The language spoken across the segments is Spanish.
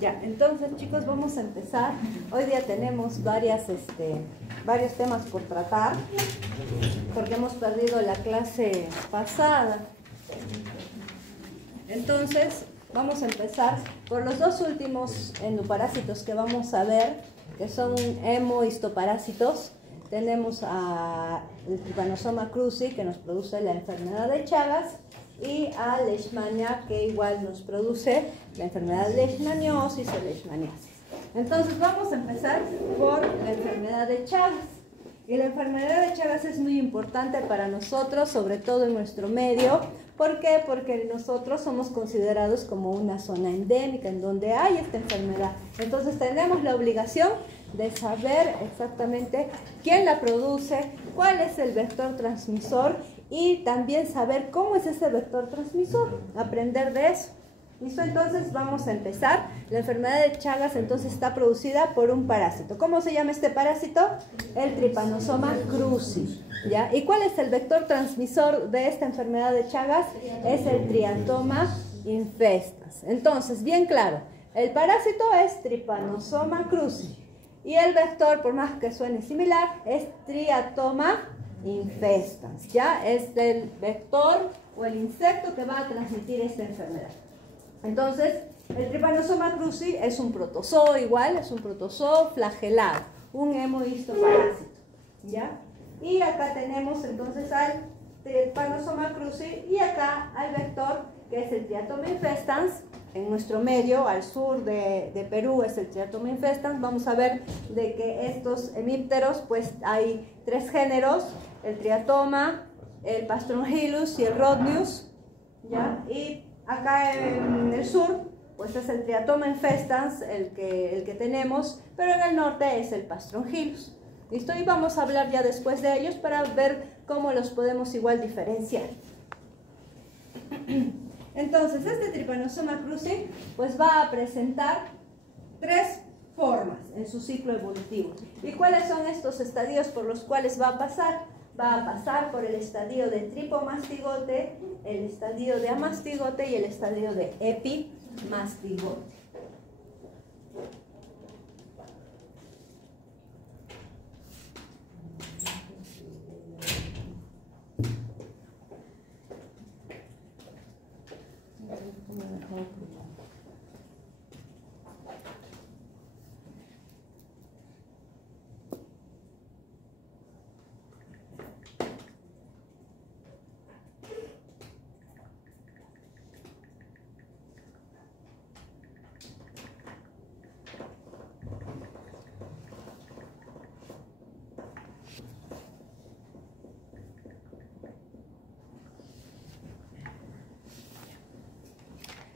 Ya, entonces chicos, vamos a empezar. Hoy día tenemos varios temas por tratar, porque hemos perdido la clase pasada. Entonces, vamos a empezar por los dos últimos endoparásitos que vamos a ver, que son hemohistoparásitos. Tenemos el Trypanosoma cruzi, que nos produce la enfermedad de Chagas, y a Leishmania, que igual nos produce la enfermedad de leishmaniosis o leishmaniasis. Entonces vamos a empezar por la enfermedad de Chagas. Y la enfermedad de Chagas es muy importante para nosotros, sobre todo en nuestro medio. ¿Por qué? Porque nosotros somos considerados como una zona endémica en donde hay esta enfermedad. Entonces tenemos la obligación de saber exactamente quién la produce, cuál es el vector transmisor y también saber cómo es ese vector transmisor, aprender de eso. ¿Listo? Entonces vamos a empezar. La enfermedad de Chagas entonces está producida por un parásito. ¿Cómo se llama este parásito? El Trypanosoma cruzi. ¿Ya? ¿Y cuál es el vector transmisor de esta enfermedad de Chagas? Es el Triatoma infestans. Entonces, bien claro, el parásito es Trypanosoma cruzi y el vector, por más que suene similar, es Triatoma infestans. ¿Ya? Es el vector o el insecto que va a transmitir esta enfermedad. Entonces, el Trypanosoma cruzi es un protozoo igual, es un protozoo flagelado, un hemohistoparásito. ¿Ya? Y acá tenemos entonces al Trypanosoma cruzi y acá al vector que es el Triatoma infestans. En nuestro medio, al sur de Perú, es el Triatoma infestans. Vamos a ver de que estos hemípteros, pues hay tres géneros, el Triatoma, el Pastrongyllus y el Rhodnius. ¿Ya? Y acá en el sur, pues es el Triatoma infestans el que tenemos, pero en el norte es el Pastrongyllus. ¿Listo? Y vamos a hablar ya después de ellos para ver cómo los podemos igual diferenciar. Entonces, este Trypanosoma cruzi pues va a presentar tres formas en su ciclo evolutivo. ¿Y cuáles son estos estadios por los cuales va a pasar? Va a pasar por el estadio de tripomastigote, el estadio de amastigote y el estadio de epimastigote.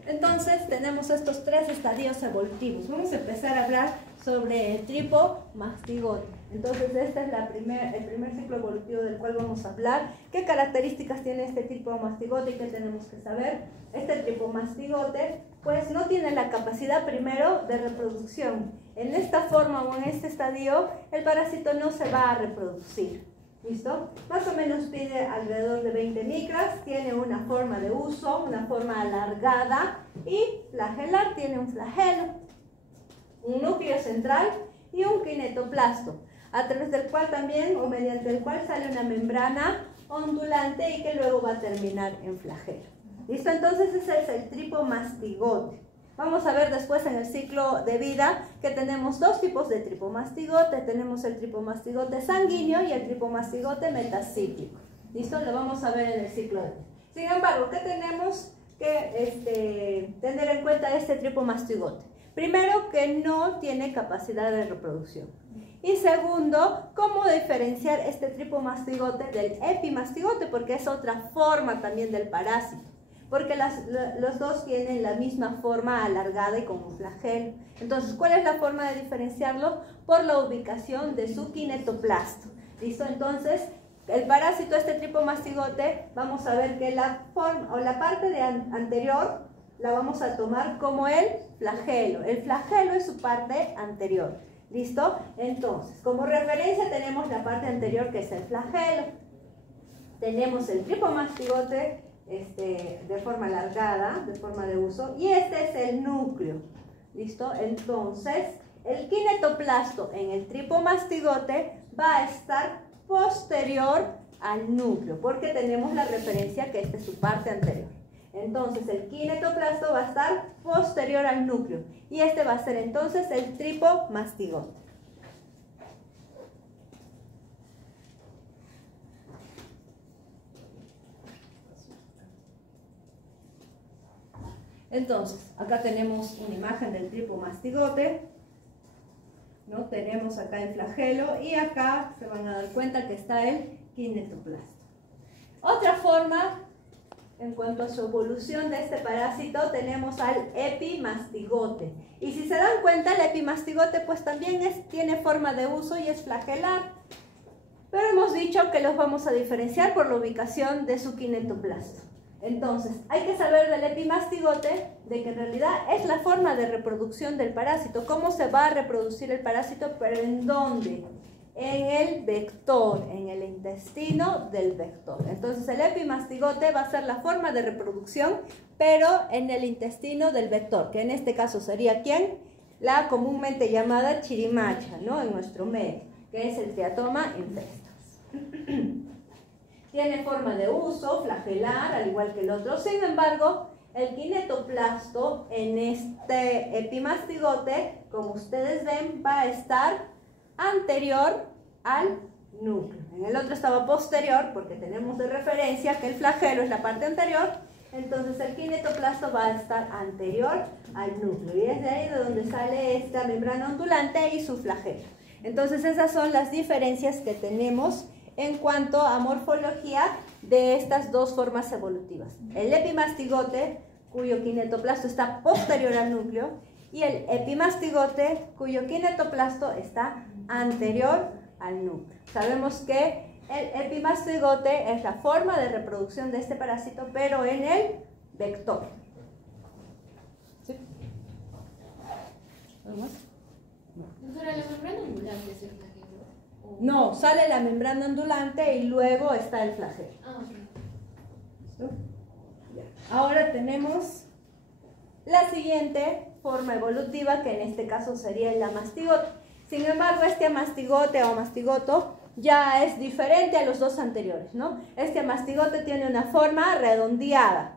Entonces tenemos estos tres estadios evolutivos. Vamos a empezar a hablar sobre el tripomastigote. Entonces este es el primer ciclo evolutivo del cual vamos a hablar. ¿Qué características tiene este tripomastigote y qué tenemos que saber? Este tripomastigote pues no tiene la capacidad primero de reproducción. En esta forma o en este estadio el parásito no se va a reproducir. ¿Listo? Más o menos pide alrededor de 20 micras, tiene una forma de uso, una forma alargada y flagelar, tiene un flagelo, un núcleo central y un kinetoplasto, a través del cual también o mediante el cual sale una membrana ondulante y que luego va a terminar en flagelo. ¿Listo? Entonces ese es el tripomastigote. Vamos a ver después en el ciclo de vida que tenemos dos tipos de tripomastigote. Tenemos el tripomastigote sanguíneo y el tripomastigote metacíclico. ¿Listo? Lo vamos a ver en el ciclo de vida. Sin embargo, ¿qué tenemos que tener en cuenta de este tripomastigote? Primero, que no tiene capacidad de reproducción. Y segundo, cómo diferenciar este tripomastigote del epimastigote, porque es otra forma también del parásito. porque los dos tienen la misma forma alargada y con un flagelo. Entonces, ¿cuál es la forma de diferenciarlo? Por la ubicación de su kinetoplasto. ¿Listo? Entonces, el parásito, este tripomastigote, vamos a ver que la forma o la parte anterior la vamos a tomar como el flagelo. El flagelo es su parte anterior. ¿Listo? Entonces, como referencia tenemos la parte anterior que es el flagelo. Tenemos el tripomastigote de forma alargada, de forma de uso, y este es el núcleo. ¿Listo? Entonces, el kinetoplasto en el tripomastigote va a estar posterior al núcleo, porque tenemos la referencia que esta es su parte anterior. Entonces, el kinetoplasto va a estar posterior al núcleo, y este va a ser entonces el tripomastigote. Entonces, acá tenemos una imagen del tripomastigote, ¿no? Tenemos acá el flagelo y acá se van a dar cuenta que está el kinetoplasto. Otra forma, en cuanto a su evolución de este parásito, tenemos al epimastigote. Y si se dan cuenta, el epimastigote pues también tiene forma de uso y es flagelar. Pero hemos dicho que los vamos a diferenciar por la ubicación de su kinetoplasto. Entonces, hay que saber del epimastigote de que en realidad es la forma de reproducción del parásito. ¿Cómo se va a reproducir el parásito? ¿Pero en dónde? En el vector, en el intestino del vector. Entonces, el epimastigote va a ser la forma de reproducción, pero en el intestino del vector, que en este caso sería ¿quién? La comúnmente llamada chirimacha, ¿no? En nuestro medio, que es el Triatoma infestans. Tiene forma de uso, flagelar, al igual que el otro. Sin embargo, el kinetoplasto en este epimastigote, como ustedes ven, va a estar anterior al núcleo. En el otro estaba posterior, porque tenemos de referencia que el flagelo es la parte anterior. Entonces, el kinetoplasto va a estar anterior al núcleo. Y es de ahí de donde sale esta membrana ondulante y su flagelo. Entonces, esas son las diferencias que tenemos en cuanto a morfología de estas dos formas evolutivas. El epimastigote, cuyo kinetoplasto está posterior al núcleo, y el epimastigote, cuyo kinetoplasto está anterior al núcleo. Sabemos que el epimastigote es la forma de reproducción de este parásito, pero en el vector. ¿Sí? ¿Algo más? Doctora, la membrana ondulante es el flagelo. No, sale la membrana ondulante y luego está el flagelo. Ah, ok. ¿Sí? Ahora tenemos la siguiente forma evolutiva, que en este caso sería el amastigote. Sin embargo, este amastigote o mastigoto ya es diferente a los dos anteriores, ¿no? Este amastigote tiene una forma redondeada.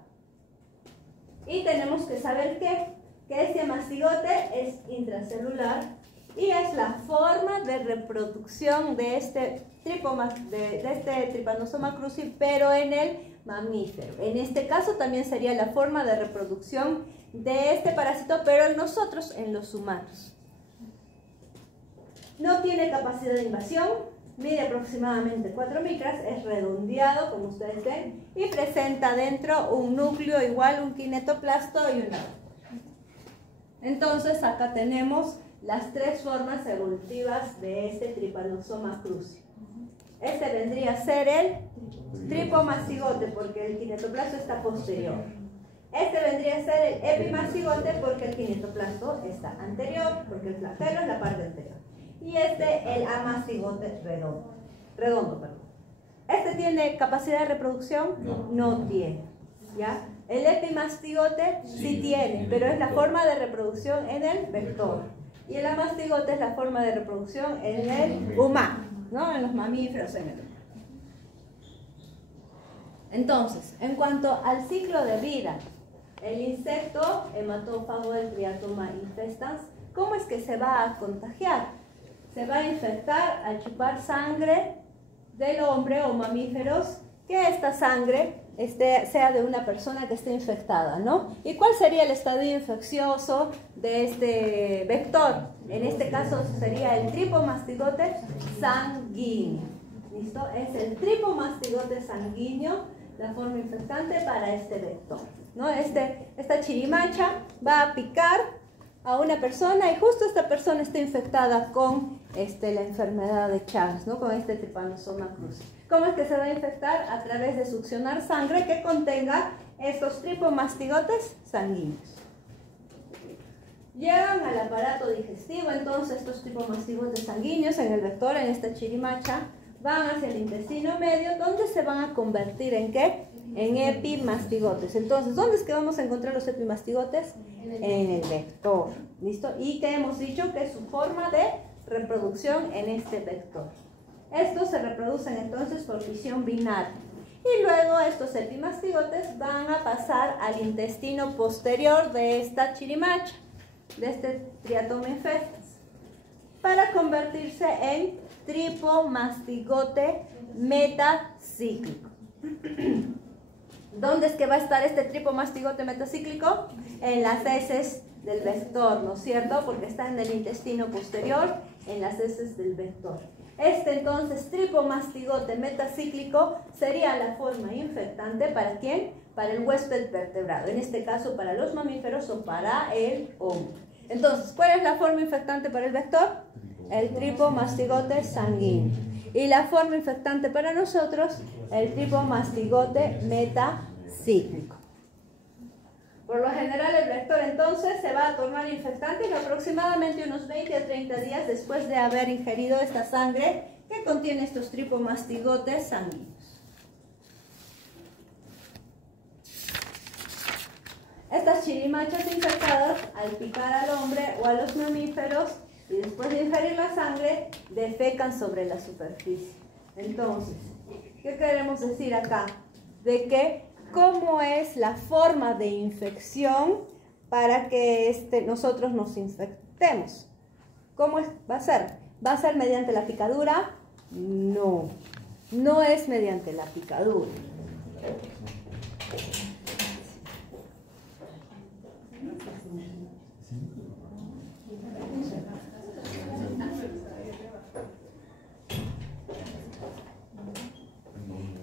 Y tenemos que saber que este amastigote es intracelular y es la forma de reproducción de este Trypanosoma cruzi, pero en el mamífero. En este caso también sería la forma de reproducción de este parásito, pero en nosotros, en los humanos. No tiene capacidad de invasión, mide aproximadamente 4 micras, es redondeado, como ustedes ven, y presenta dentro un núcleo igual, un kinetoplasto y una. Entonces, acá tenemos las tres formas evolutivas de este Trypanosoma cruzi. Este vendría a ser el tripomastigote, porque el kinetoplasto está posterior. Este vendría a ser el epimastigote, porque el kinetoplasto está anterior, porque el flagelo es la parte anterior. Y este, el amastigote redondo. ¿Este tiene capacidad de reproducción? No tiene. ¿Ya? El epimastigote sí tiene, pero es la forma de reproducción en el vector. Y el amastigote es la forma de reproducción en el humano, ¿no? En los mamíferos, en el humano. Entonces, en cuanto al ciclo de vida, el insecto hematófago del Triatoma infestans, ¿cómo es que se va a contagiar? Se va a infectar al chupar sangre del hombre o mamíferos, que esta sangre sea de una persona que esté infectada, ¿no? ¿Y cuál sería el estadio infeccioso de este vector? En este caso sería el tripomastigote sanguíneo. ¿Listo? Es el tripomastigote sanguíneo la forma infectante para este vector. ¿no? Esta chirimacha va a picar a una persona y justo esta persona está infectada con la enfermedad de Chagas, ¿no? Con este Trypanosoma cruzi. ¿Cómo es que se va a infectar? A través de succionar sangre que contenga estos tripomastigotes sanguíneos. Llegan al aparato digestivo, entonces estos tripomastigotes sanguíneos en el vector, en esta chirimacha, van hacia el intestino medio, donde se van a convertir ¿en qué? En epimastigotes. Entonces, ¿dónde es que vamos a encontrar los epimastigotes? En el vector. ¿Listo? Y que hemos dicho que es su forma de reproducción en este vector. Estos se reproducen entonces por fisión binaria. Y luego estos epimastigotes van a pasar al intestino posterior de esta chirimacha, de este Triatoma infestas, para convertirse en tripomastigote metacíclico. ¿Dónde es que va a estar este tripomastigote metacíclico? En las heces del vector, ¿no es cierto? Porque está en el intestino posterior, en las heces del vector. Entonces tripomastigote metacíclico sería la forma infectante ¿para quién? Para el huésped vertebrado, en este caso para los mamíferos o para el hombre. Entonces, ¿cuál es la forma infectante para el vector? El tripomastigote sanguíneo. Y la forma infectante para nosotros, el tripomastigote metacíclico. Por lo general el vector entonces se va a tornar infectante en aproximadamente unos 20 a 30 días después de haber ingerido esta sangre que contiene estos tripomastigotes sanguíneos. Estas chirimachas infectadas, al picar al hombre o a los mamíferos y después de ingerir la sangre, defecan sobre la superficie. Entonces, ¿qué queremos decir acá? De que cómo es la forma de infección para que nosotros nos infectemos. ¿Cómo va a ser? ¿Va a ser mediante la picadura? No, no es mediante la picadura.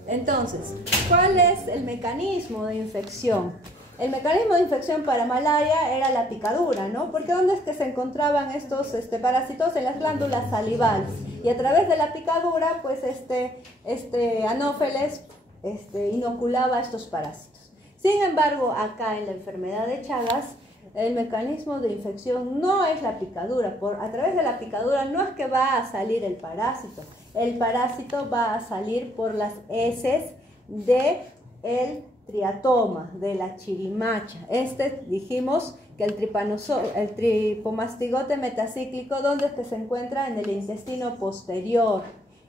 Entonces, ¿cuál es el mecanismo de infección? El mecanismo de infección para malaria era la picadura, ¿no? Porque ¿dónde es que se encontraban estos parásitos? En las glándulas salivales. Y a través de la picadura, pues Anófeles inoculaba estos parásitos. Sin embargo, acá en la enfermedad de Chagas, el mecanismo de infección no es la picadura. A través de la picadura no es que va a salir el parásito. El parásito va a salir por las heces del triatoma, de la chirimacha. Dijimos que el tripomastigote metacíclico, ¿dónde es que se encuentra? En el intestino posterior.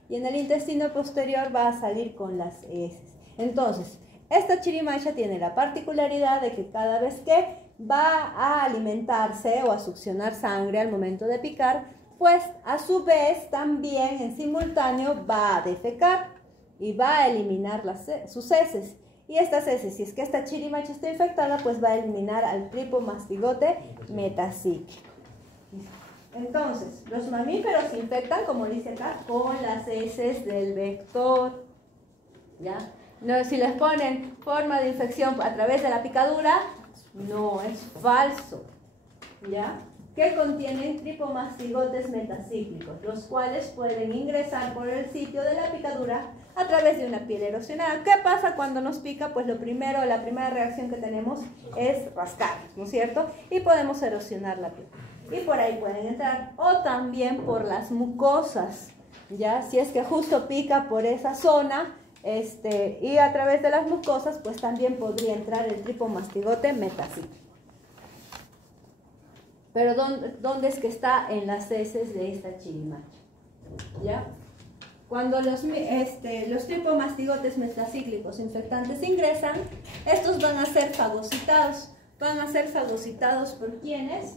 Y en el intestino posterior va a salir con las heces. Entonces, esta chirimacha tiene la particularidad de que cada vez que va a alimentarse o a succionar sangre al momento de picar, pues a su vez también en simultáneo va a defecar y va a eliminar sus heces. Y estas heces, si es que esta chirimacha está infectada, pues va a eliminar al tripomastigote metacíclico. Entonces, los mamíferos se infectan, como dice acá, con las heces del vector. ¿Ya? No, si les ponen forma de infección a través de la picadura, no, es falso. ¿Ya? Que contienen tripomastigotes metacíclicos, los cuales pueden ingresar por el sitio de la picadura a través de una piel erosionada. ¿Qué pasa cuando nos pica? Pues la primera reacción que tenemos es rascar, ¿no es cierto? Y podemos erosionar la piel. Y por ahí pueden entrar, o también por las mucosas, ¿ya? Si es que justo pica por esa zona, y a través de las mucosas, pues también podría entrar el tripomastigote metacíclico. Pero ¿dónde es que está? En las heces de esta chirimacha. ¿Ya? Cuando los tripomastigotes metacíclicos infectantes ingresan, estos van a ser fagocitados. Van a ser fagocitados por ¿quiénes?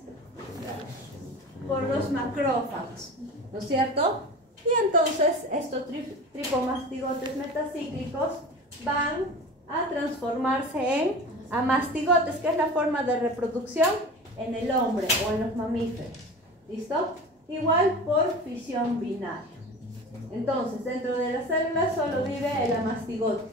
Por los macrófagos, ¿no es cierto? Y entonces estos tripomastigotes metacíclicos van a transformarse en amastigotes, que es la forma de reproducción en el hombre o en los mamíferos. ¿Listo? Igual por fisión binaria. Entonces, dentro de las células solo vive el amastigote.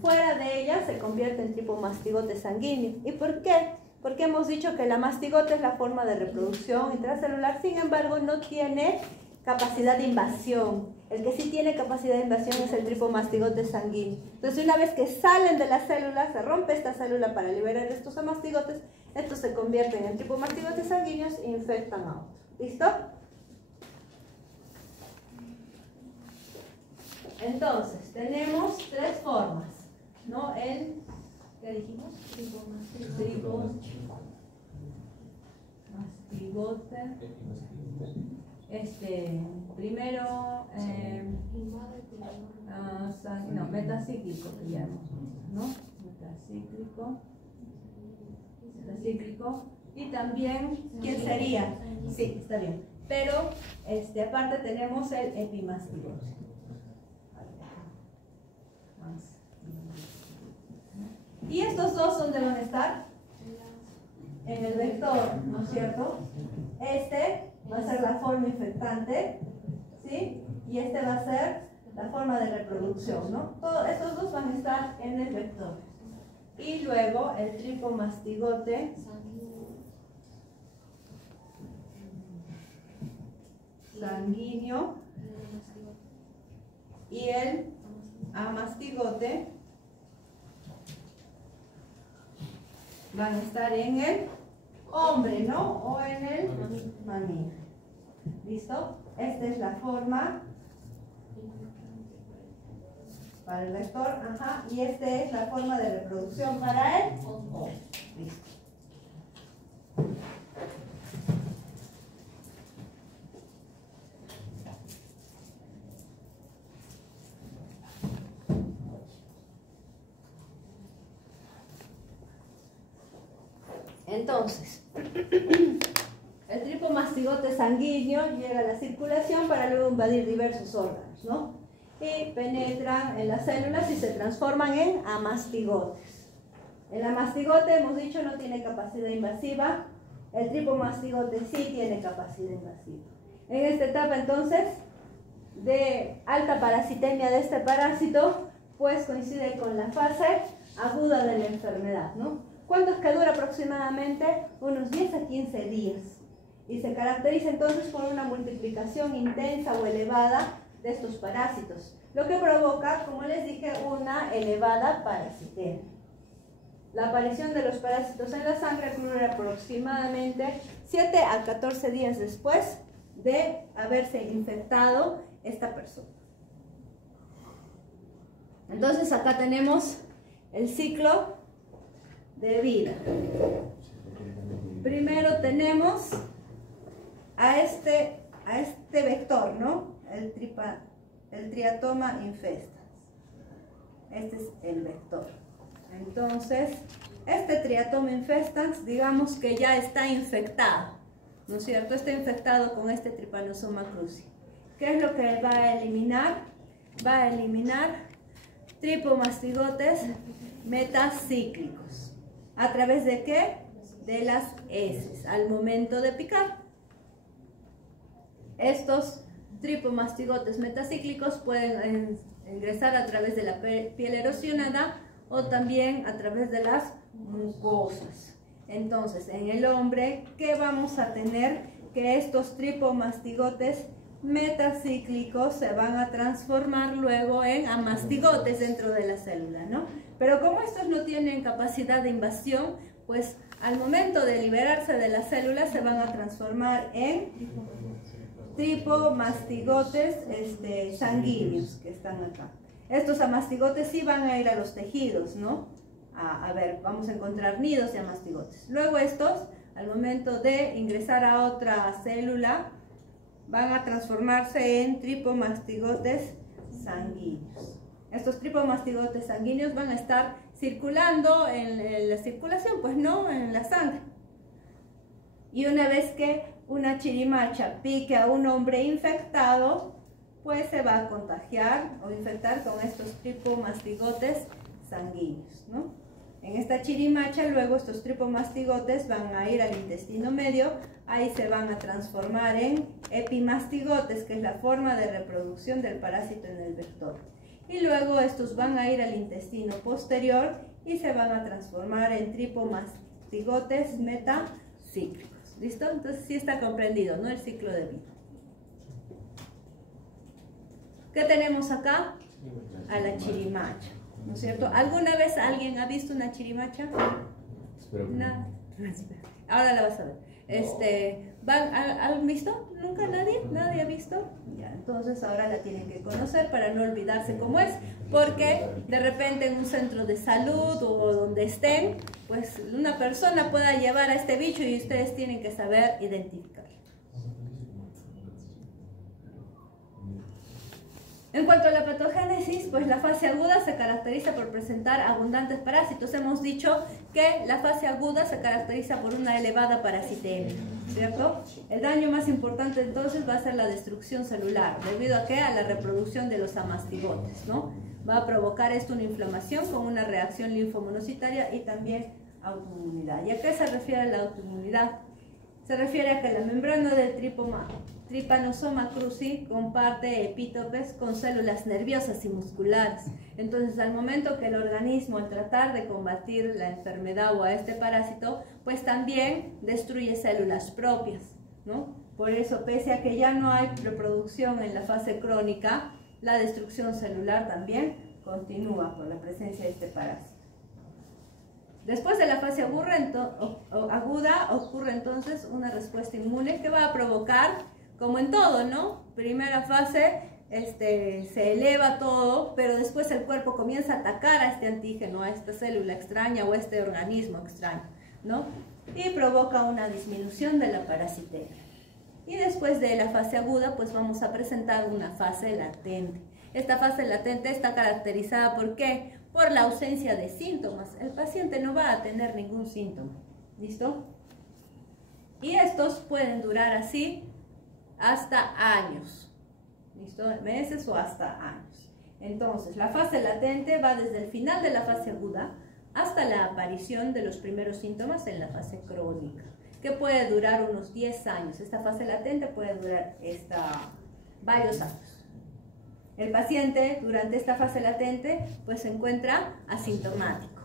Fuera de ella se convierte en tripomastigote sanguíneo. ¿Y por qué? Porque hemos dicho que la mastigote es la forma de reproducción intracelular, sin embargo no tiene capacidad de invasión. El que sí tiene capacidad de invasión es el tripomastigote sanguíneo. Entonces, una vez que salen de la célula, se rompe esta célula para liberar estos amastigotes, estos se convierten en tripomastigotes sanguíneos e infectan a otros. ¿Listo? Entonces, tenemos tres formas, ¿no? ¿Qué dijimos? Tripomastigote. Primero, metacíclico que ya hemos visto, ¿no? Metacíclico. Y también, ¿quién sería? Sí, está bien. Pero, aparte tenemos el epimastigote. ¿Y estos dos dónde van a estar? En el vector, ¿no es cierto? Este va a ser la forma infectante, ¿sí? Y este va a ser la forma de reproducción, ¿no? Todos estos dos van a estar en el vector. Y luego el tripomastigote sanguíneo y el amastigote van a estar en el hombre, ¿no? O en el mamífero. ¿Listo? Esta es la forma para el vector, ajá, y esta es la forma de reproducción para el hombre. Listo. Entonces, el tripomastigote sanguíneo llega a la circulación para luego invadir diversos órganos, ¿no? Y penetran en las células y se transforman en amastigotes. El amastigote, hemos dicho, no tiene capacidad invasiva. El tripomastigote sí tiene capacidad invasiva. En esta etapa, entonces, de alta parasitemia de este parásito, pues coincide con la fase aguda de la enfermedad, ¿no? ¿Cuánto es que dura aproximadamente? Unos 10 a 15 días. Y se caracteriza entonces por una multiplicación intensa o elevada de estos parásitos, lo que provoca, como les dije, una elevada parasitemia. La aparición de los parásitos en la sangre ocurre aproximadamente 7 a 14 días después de haberse infectado esta persona. Entonces acá tenemos el ciclo de vida. Primero tenemos a este vector, ¿no? El triatoma infestans. Este es el vector. Entonces, este triatoma infestans, digamos que ya está infectado, ¿no es cierto? Está infectado con este Trypanosoma cruzi. ¿Qué es lo que va a eliminar? Va a eliminar tripomastigotes metacíclicos. ¿A través de qué? De las heces, al momento de picar. Estos tripomastigotes metacíclicos pueden ingresar a través de la piel erosionada o también a través de las mucosas. Entonces, en el hombre, ¿qué vamos a tener? Que estos tripomastigotes metacíclicos se van a transformar luego en amastigotes dentro de la célula, ¿no? Pero como estos no tienen capacidad de invasión, pues al momento de liberarse de la célula se van a transformar en tripomastigotes sanguíneos que están acá. Estos amastigotes sí van a ir a los tejidos, ¿no? A ver, vamos a encontrar nidos de amastigotes. Luego estos, al momento de ingresar a otra célula, van a transformarse en tripomastigotes sanguíneos. Estos tripomastigotes sanguíneos van a estar circulando en la circulación, pues no, en la sangre. Y una vez que una chirimacha pique a un hombre infectado, pues se va a contagiar o infectar con estos tripomastigotes sanguíneos, ¿no? En esta chirimacha, luego estos tripomastigotes van a ir al intestino medio, ahí se van a transformar en epimastigotes, que es la forma de reproducción del parásito en el vector. y luego estos van a ir al intestino posterior y se van a transformar en tripomastigotes metacíclicos. ¿Listo? Entonces sí está comprendido, ¿no? El ciclo de vida. ¿Qué tenemos acá? A la chirimacha, ¿no es cierto? ¿Alguna vez alguien ha visto una chirimacha? Nada. Ahora la vas a ver. ¿Han visto? ¿Nunca nadie? ¿Nadie ha visto? Ya, entonces ahora la tienen que conocer para no olvidarse cómo es, porque de repente en un centro de salud o donde estén, pues una persona pueda llevar a este bicho y ustedes tienen que saber identificarlo. En cuanto a la patogénesis, pues la fase aguda se caracteriza por presentar abundantes parásitos. Hemos dicho que la fase aguda se caracteriza por una elevada parasitemia, ¿cierto? El daño más importante entonces va a ser la destrucción celular, debido a que a la reproducción de los amastigotes, ¿no? Va a provocar esto una inflamación con una reacción linfomonocitaria y también autoinmunidad. ¿Y a qué se refiere la autoinmunidad? Se refiere a que la membrana del Trypanosoma cruzi comparte epítopes con células nerviosas y musculares. Entonces, al momento que el organismo, al tratar de combatir la enfermedad o a este parásito, pues también destruye células propias, ¿no? Por eso, pese a que ya no hay reproducción en la fase crónica, la destrucción celular también continúa por la presencia de este parásito. Después de la fase aguda ocurre entonces una respuesta inmune que va a provocar, como en todo, ¿no? Primera fase se eleva todo, pero después el cuerpo comienza a atacar a este antígeno, a esta célula extraña o a este organismo extraño, ¿no? Y provoca una disminución de la parasitemia. Y después de la fase aguda, pues vamos a presentar una fase latente. Esta fase latente está caracterizada ¿por qué? Por la ausencia de síntomas. El paciente no va a tener ningún síntoma. ¿Listo? Y estos pueden durar así hasta años. ¿Listo? Meses o hasta años. Entonces, la fase latente va desde el final de la fase aguda hasta la aparición de los primeros síntomas en la fase crónica, que puede durar unos 10 años. Esta fase latente puede durar varios años. El paciente durante esta fase latente pues se encuentra asintomático.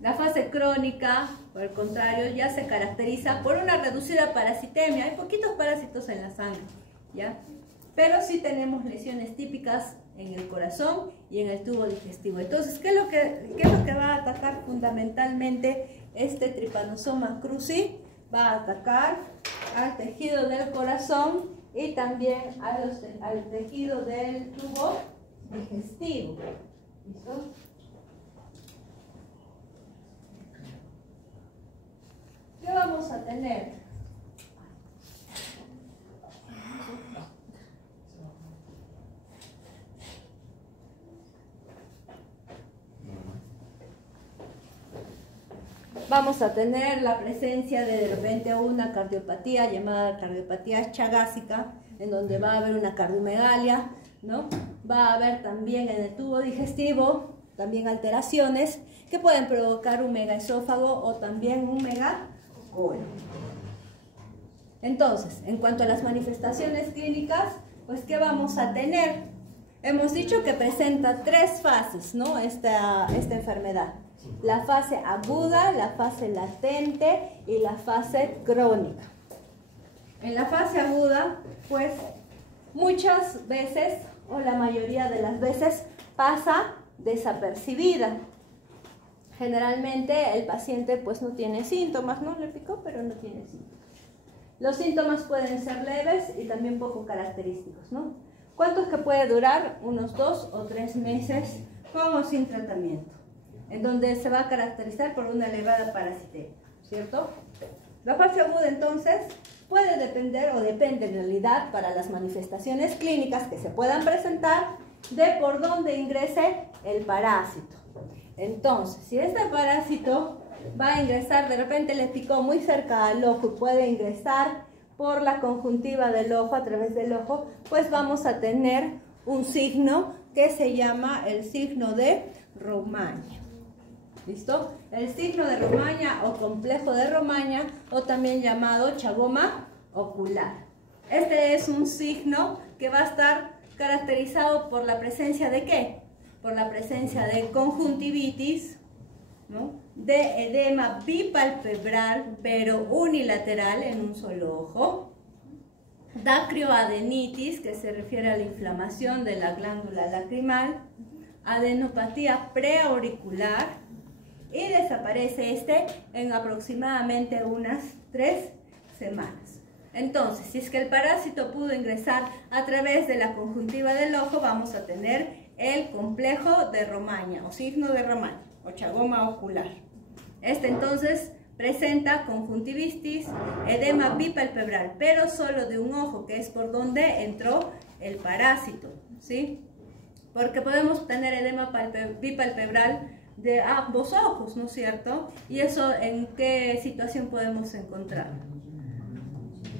La fase crónica, por el contrario, ya se caracteriza por una reducida parasitemia. Hay poquitos parásitos en la sangre, ¿ya? Pero sí tenemos lesiones típicas en el corazón y en el tubo digestivo. Entonces, ¿qué es lo que va a atacar fundamentalmente este Trypanosoma cruzi? Va a atacar al tejido del corazón y también al tejido del tubo digestivo. ¿Listo? ¿Qué vamos a tener? Vamos a tener la presencia de repente una cardiopatía llamada cardiopatía chagásica, en donde va a haber una cardiomegalia, ¿no? Va a haber también en el tubo digestivo también alteraciones que pueden provocar un megaesófago o también un megacolon. Entonces, en cuanto a las manifestaciones clínicas, pues ¿qué vamos a tener? Hemos dicho que presenta 3 fases, ¿no? Esta enfermedad. La fase aguda, la fase latente y la fase crónica. En la fase aguda, pues muchas veces, o la mayoría de las veces, pasa desapercibida. Generalmente el paciente pues no tiene síntomas, ¿no? Le picó, pero no tiene síntomas. Los síntomas pueden ser leves y también poco característicos, ¿no? ¿Cuánto es que puede durar? Unos 2 o 3 meses con o sin tratamiento, en donde se va a caracterizar por una elevada parasitemia, ¿cierto? La fase aguda entonces puede depender o depende en realidad para las manifestaciones clínicas que se puedan presentar de por dónde ingrese el parásito. Entonces, si este parásito va a ingresar, de repente le picó muy cerca al ojo y puede ingresar por la conjuntiva del ojo, a través del ojo, pues vamos a tener un signo que se llama el signo de Romaña. ¿Listo? El signo de Romaña o complejo de Romaña, o también llamado chagoma ocular. Este es un signo que va a estar caracterizado por la presencia de ¿qué? Por la presencia de conjuntivitis, ¿no? De edema bipalpebral, pero unilateral en un solo ojo, dacrioadenitis, que se refiere a la inflamación de la glándula lacrimal, adenopatía preauricular, y desaparece en aproximadamente unas 3 semanas. Entonces, si es que el parásito pudo ingresar a través de la conjuntiva del ojo, vamos a tener el complejo de Romaña o signo de Romaña o chagoma ocular. Entonces presenta conjuntivitis, edema bipalpebral, pero solo de un ojo, que es por donde entró el parásito, ¿sí? Porque podemos tener edema bipalpebral de ambos ojos, ¿no es cierto? Y eso, ¿en qué situación podemos encontrar?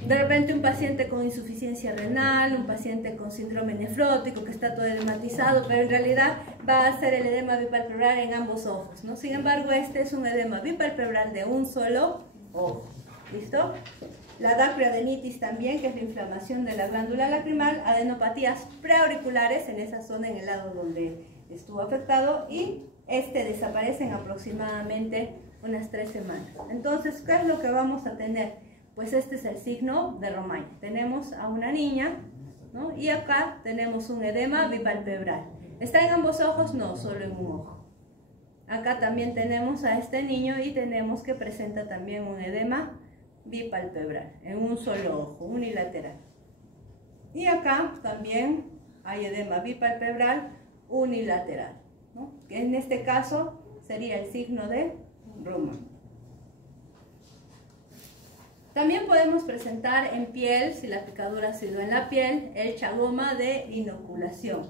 De repente un paciente con insuficiencia renal, un paciente con síndrome nefrótico que está todo edematizado, pero en realidad va a ser el edema bipalpebral en ambos ojos, ¿no? Sin embargo, este es un edema bipalpebral de un solo ojo. ¿Listo? La dacrioadenitis también, que es la inflamación de la glándula lacrimal, adenopatías preauriculares en esa zona, en el lado donde estuvo afectado, y desaparece en aproximadamente unas 3 semanas. Entonces, ¿qué es lo que vamos a tener? Pues este es el signo de Romaña. Tenemos a una niña, ¿no? Y acá tenemos un edema bipalpebral. ¿Está en ambos ojos? No, solo en un ojo. Acá también tenemos a este niño y tenemos que presenta también un edema bipalpebral en un solo ojo, unilateral. Y acá también hay edema bipalpebral unilateral, ¿no? Que en este caso sería el signo de Romaña. También podemos presentar en piel, si la picadura ha sido en la piel, el chagoma de inoculación.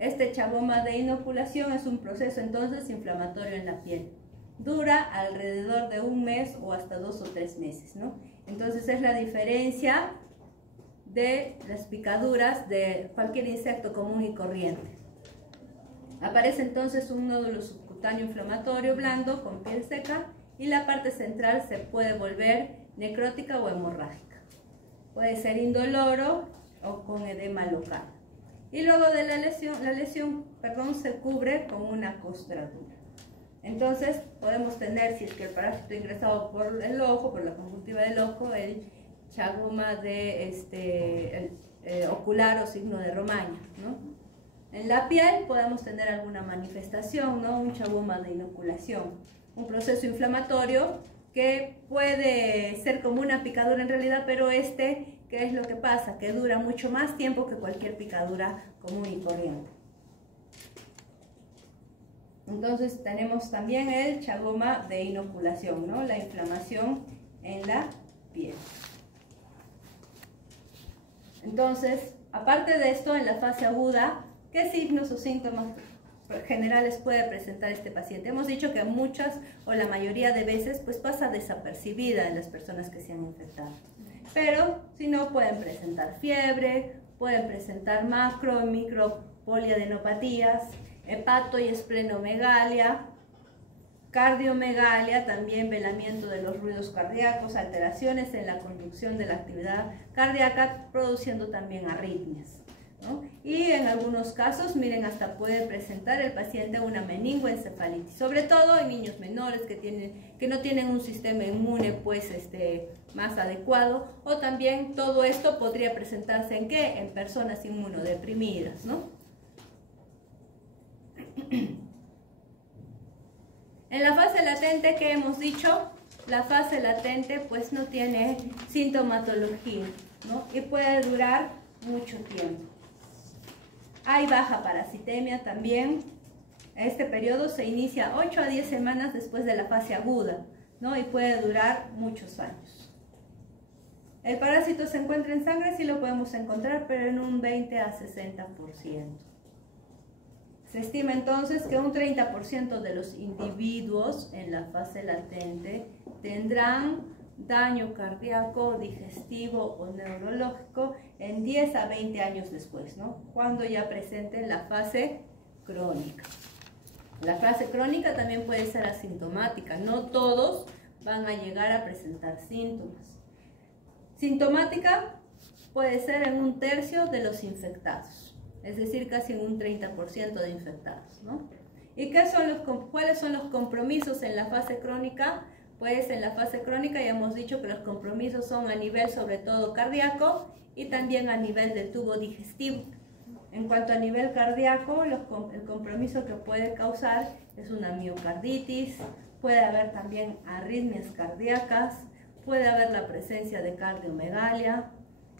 Este chagoma de inoculación es un proceso entonces inflamatorio en la piel. Dura alrededor de 1 mes o hasta 2 o 3 meses, ¿no? Entonces es la diferencia de las picaduras de cualquier insecto común y corriente. Aparece entonces un nódulo subcutáneo inflamatorio blando con piel seca y la parte central se puede volver necrótica o hemorrágica. Puede ser indoloro o con edema local. Y luego de la lesión se cubre con una costradura. Entonces podemos tener, si es que el parásito ha ingresado por el ojo, por la conjuntiva del ojo, el chagoma de ocular o signo de Romaña, ¿no? En la piel podemos tener alguna manifestación, ¿no? Un chagoma de inoculación, un proceso inflamatorio que puede ser como una picadura en realidad, pero ¿qué es lo que pasa? Que dura mucho más tiempo que cualquier picadura común y corriente. Entonces tenemos también el chagoma de inoculación, ¿no? La inflamación en la piel. Entonces, aparte de esto, en la fase aguda, ¿qué signos o síntomas generales puede presentar este paciente? Hemos dicho que muchas o la mayoría de veces pues pasa desapercibida en las personas que se han infectado, pero si no, pueden presentar fiebre, pueden presentar macro y micro poliadenopatías, hepato y esplenomegalia, cardiomegalia, también velamiento de los ruidos cardíacos, alteraciones en la conducción de la actividad cardíaca, produciendo también arritmias, ¿no? Y en algunos casos, miren, hasta puede presentar el paciente una meningoencefalitis, sobre todo en niños menores que no tienen un sistema inmune pues más adecuado, o también todo esto podría presentarse ¿en qué? En personas inmunodeprimidas, ¿no? En la fase latente, ¿qué hemos dicho? La fase latente pues no tiene sintomatología, ¿no? Y puede durar mucho tiempo. Hay baja parasitemia también. Este periodo se inicia 8 a 10 semanas después de la fase aguda, ¿no? Y puede durar muchos años. El parásito se encuentra en sangre, sí lo podemos encontrar, pero en un 20 a 60%. Se estima entonces que un 30% de los individuos en la fase latente tendrán daño cardíaco, digestivo o neurológico en 10 a 20 años después, ¿no? Cuando ya presenten la fase crónica. La fase crónica también puede ser asintomática, no todos van a llegar a presentar síntomas. Sintomática puede ser en un tercio de los infectados. es decir, casi un 30% de infectados, ¿no? ¿Y cuáles son los compromisos en la fase crónica? Pues en la fase crónica ya hemos dicho que los compromisos son a nivel sobre todo cardíaco y también a nivel del tubo digestivo. En cuanto a nivel cardíaco, el compromiso que puede causar es una miocarditis, puede haber también arritmias cardíacas, puede haber la presencia de cardiomegalia,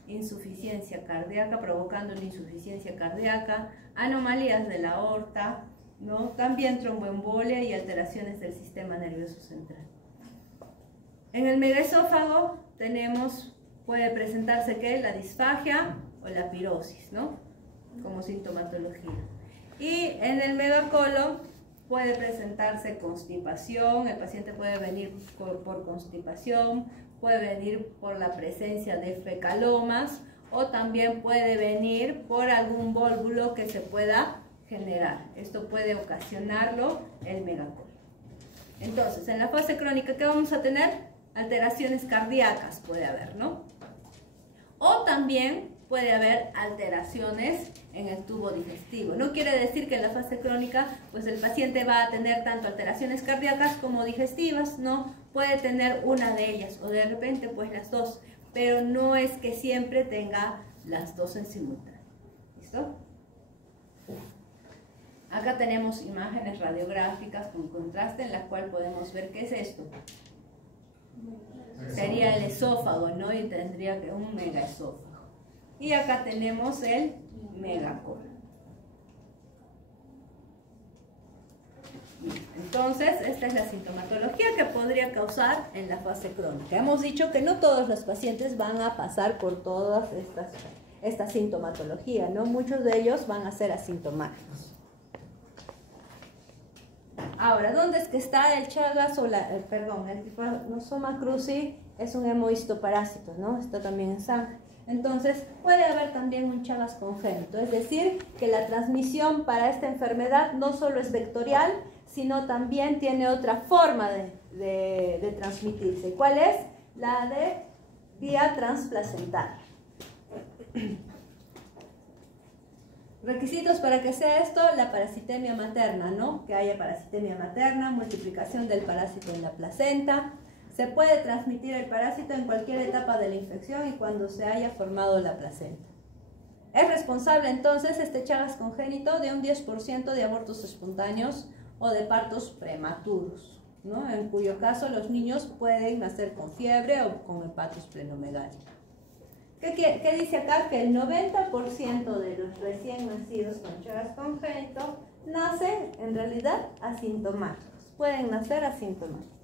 insuficiencia cardíaca, provocando una insuficiencia cardíaca, anomalías de la aorta, ¿no? También tromboembolia y alteraciones del sistema nervioso central. En el megaesófago puede presentarse ¿qué? La disfagia o la pirosis, ¿no? Como sintomatología. Y en el megacolon puede presentarse constipación, el paciente puede venir por constipación, puede venir por la presencia de fecalomas o también puede venir por algún vólvulo que se pueda generar. Esto puede ocasionarlo el megacolon. Entonces, en la fase crónica, ¿qué vamos a tener? Alteraciones cardíacas puede haber, ¿no? O también puede haber alteraciones en el tubo digestivo. No quiere decir que en la fase crónica pues el paciente va a tener tanto alteraciones cardíacas como digestivas, no, puede tener una de ellas o de repente pues las dos, pero no es que siempre tenga las dos en simultáneo. ¿Listo? Acá tenemos imágenes radiográficas con contraste en la cual podemos ver qué es esto. Sería el esófago, ¿no? Y tendría que un megaesófago. Y acá tenemos el megacolon. Entonces, esta es la sintomatología que podría causar en la fase crónica. Hemos dicho que no todos los pacientes van a pasar por todas esta sintomatología, ¿no? Muchos de ellos van a ser asintomáticos. Ahora, ¿dónde es que está el Chagas o el Trypanosoma cruzi? Es un hemohistoparásito, ¿no? Está también en sangre. Entonces, puede haber también un Chagas congénito, es decir, que la transmisión para esta enfermedad no solo es vectorial, sino también tiene otra forma de transmitirse. ¿Cuál es? La de vía transplacentaria. Requisitos para que sea esto, la parasitemia materna, ¿no? Que haya parasitemia materna, multiplicación del parásito en la placenta. Se puede transmitir el parásito en cualquier etapa de la infección y cuando se haya formado la placenta. Es responsable entonces este Chagas congénito de un 10% de abortos espontáneos o de partos prematuros, ¿no? En cuyo caso los niños pueden nacer con fiebre o con hepatosplenomegalia. ¿Qué dice acá? Que el 90% de los recién nacidos con Chagas congénito nacen en realidad asintomáticos, pueden nacer asintomáticos.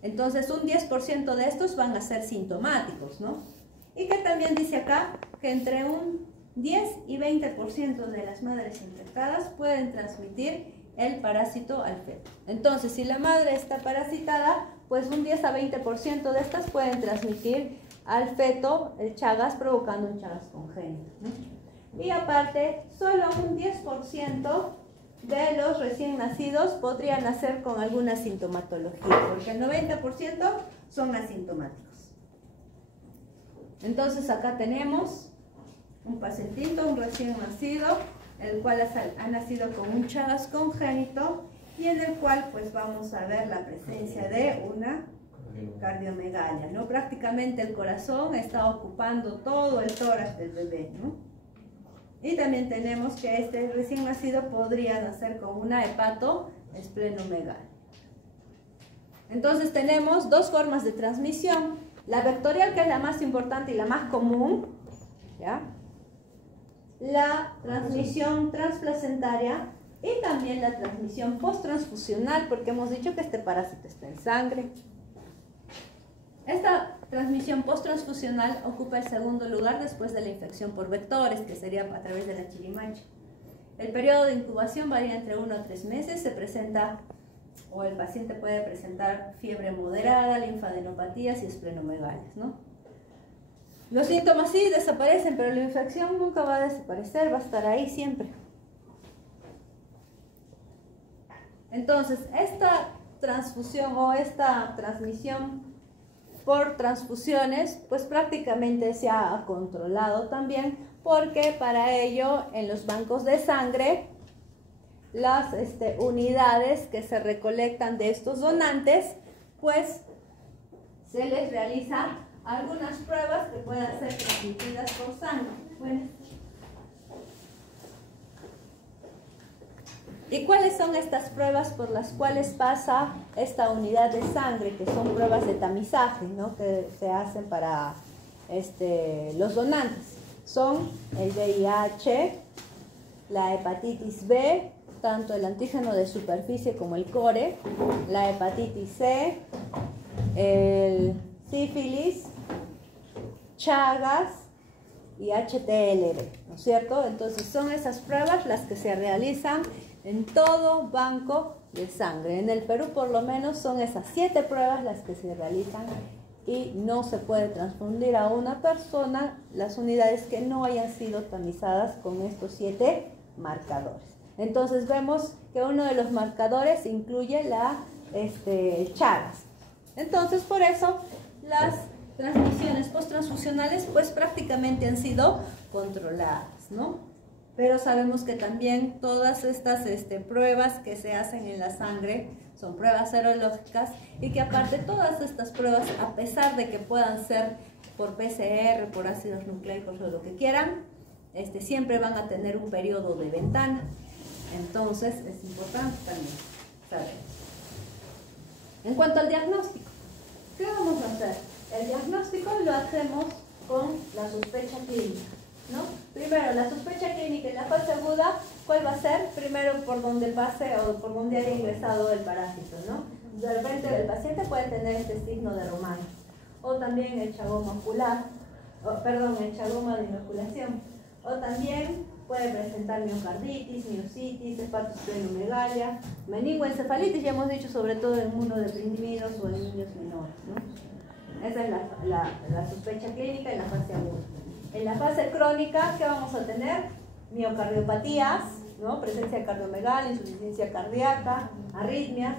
Entonces un 10% de estos van a ser sintomáticos, ¿no? Y que también dice acá que entre un 10 y 20% de las madres infectadas pueden transmitir el parásito al feto. Entonces, si la madre está parasitada, pues un 10 a 20% de estas pueden transmitir al feto el Chagas, provocando un Chagas congénito, ¿no? Y aparte, solo un 10% de los recién nacidos podrían nacer con alguna sintomatología, porque el 90% son asintomáticos. Entonces acá tenemos un pacientito, un recién nacido, el cual ha nacido con un Chagas congénito y en el cual pues vamos a ver la presencia de una cardiomegalia, ¿no? Prácticamente el corazón está ocupando todo el tórax del bebé, ¿no? Y también tenemos que este recién nacido podría nacer con una hepatosplenomegalia. Entonces tenemos dos formas de transmisión. La vectorial, que es la más importante y la más común, ¿ya? La transmisión transplacentaria y también la transmisión posttransfusional, porque hemos dicho que este parásito está en sangre. Esta transmisión posttransfusional ocupa el segundo lugar después de la infección por vectores, que sería a través de la chirimacha. El periodo de incubación varía entre 1 a 3 meses, se presenta o el paciente puede presentar fiebre moderada, linfadenopatías y esplenomegalia, ¿no? Los síntomas sí desaparecen, pero la infección nunca va a desaparecer, va a estar ahí siempre. Entonces, esta transfusión o esta transmisión por transfusiones, pues prácticamente se ha controlado también porque para ello en los bancos de sangre las unidades que se recolectan de estos donantes, pues se les realiza algunas pruebas que puedan ser transmitidas por sangre. Bueno. ¿Y cuáles son estas pruebas por las cuales pasa esta unidad de sangre? Que son pruebas de tamizaje, ¿no? Que se hacen para los donantes. Son el VIH, la hepatitis B, tanto el antígeno de superficie como el core, la hepatitis C, el sífilis, Chagas y HTLV, ¿no es cierto? Entonces son esas pruebas las que se realizan en todo banco de sangre. En el Perú por lo menos son esas 7 pruebas las que se realizan y no se puede transfundir a una persona las unidades que no hayan sido tamizadas con estos 7 marcadores. Entonces vemos que uno de los marcadores incluye el Chagas. Entonces por eso las transmisiones posttransfusionales pues prácticamente han sido controladas, ¿no? Pero sabemos que también todas estas pruebas que se hacen en la sangre son pruebas serológicas y que aparte todas estas pruebas, a pesar de que puedan ser por PCR, por ácidos nucleicos o lo que quieran, siempre van a tener un periodo de ventana. Entonces es importante también saber. En cuanto al diagnóstico, ¿qué vamos a hacer? El diagnóstico lo hacemos con la sospecha clínica, ¿no? Primero, la sospecha clínica en la fase aguda, ¿cuál va a ser? Primero, por donde pase o por donde haya ingresado el parásito, ¿no? De repente el paciente puede tener este signo de Romanos, o también el chagoma ocular, el chagoma de inoculación, o también puede presentar miocarditis, miositis, hepatosplenomegalia, meningoencefalitis, ya hemos dicho, sobre todo en inmunodeprimidos o en niños menores, ¿no? Esa es la sospecha clínica en la fase aguda. En la fase crónica, ¿qué vamos a tener? Miocardiopatías, ¿no? Presencia de cardiomegalia, insuficiencia cardíaca, arritmias,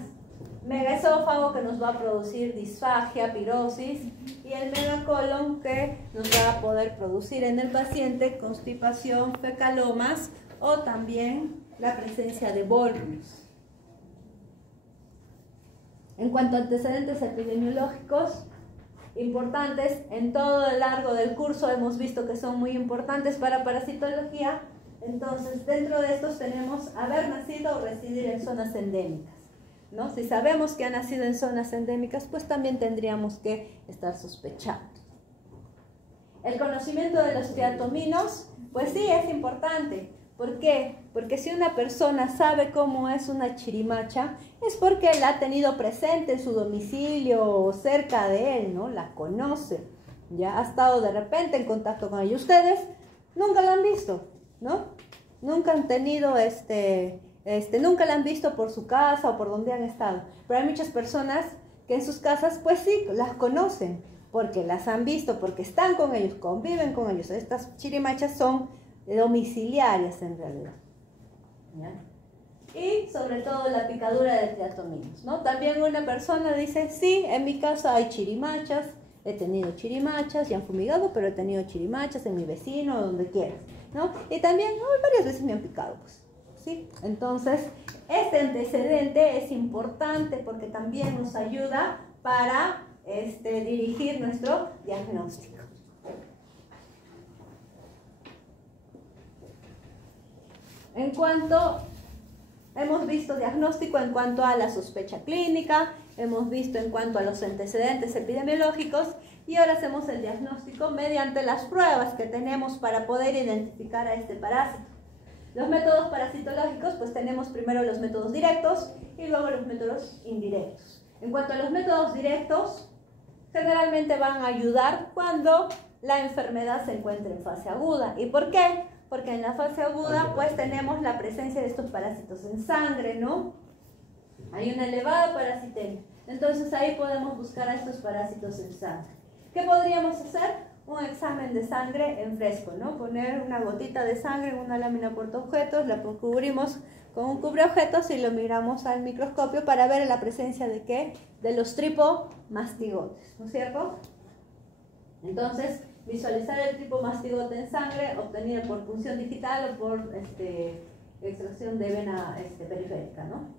megaesófago que nos va a producir disfagia, pirosis, y el megacolon que nos va a poder producir en el paciente constipación, fecalomas o también la presencia de volvios. En cuanto a antecedentes epidemiológicos importantes, en todo el largo del curso hemos visto que son muy importantes para parasitología. Entonces, dentro de estos tenemos haber nacido o residir en zonas endémicas, ¿no? Si sabemos que ha nacido en zonas endémicas, pues también tendríamos que estar sospechando. El conocimiento de los triatominos, pues sí, es importante. ¿Por qué? Porque si una persona sabe cómo es una chirimacha, es porque la ha tenido presente en su domicilio o cerca de él, ¿no? La conoce, ya ha estado de repente en contacto con ella. Ustedes nunca la han visto, ¿no? Nunca han tenido nunca la han visto por su casa o por donde han estado. Pero hay muchas personas que en sus casas, pues sí, las conocen, porque las han visto, porque están con ellos, conviven con ellos. Estas chirimachas son domiciliarias en realidad, ¿ya? Y sobre todo la picadura de triatominos, ¿no? También una persona dice, sí, en mi casa hay chirimachas, he tenido chirimachas, ya han fumigado, pero he tenido chirimachas en mi vecino, donde quieras, ¿no? Y también varias veces me han picado, pues, ¿sí? Entonces, este antecedente es importante porque también nos ayuda para dirigir nuestro diagnóstico. En cuanto, hemos visto diagnóstico en cuanto a la sospecha clínica, hemos visto en cuanto a los antecedentes epidemiológicos y ahora hacemos el diagnóstico mediante las pruebas que tenemos para poder identificar a este parásito. Los métodos parasitológicos, pues tenemos primero los métodos directos y luego los métodos indirectos. En cuanto a los métodos directos, generalmente van a ayudar cuando la enfermedad se encuentra en fase aguda. ¿Y por qué? Porque en la fase aguda pues tenemos la presencia de estos parásitos en sangre, ¿no? Hay una elevada parasitemia. Entonces ahí podemos buscar a estos parásitos en sangre. ¿Qué podríamos hacer? Un examen de sangre en fresco, ¿no? Poner una gotita de sangre en una lámina portaobjetos, la cubrimos con un cubreobjetos y lo miramos al microscopio para ver la presencia de ¿qué? De los tripomastigotes, ¿no es cierto? Entonces, visualizar el tripomastigote en sangre obtenida por punción digital o por extracción de vena periférica, ¿no?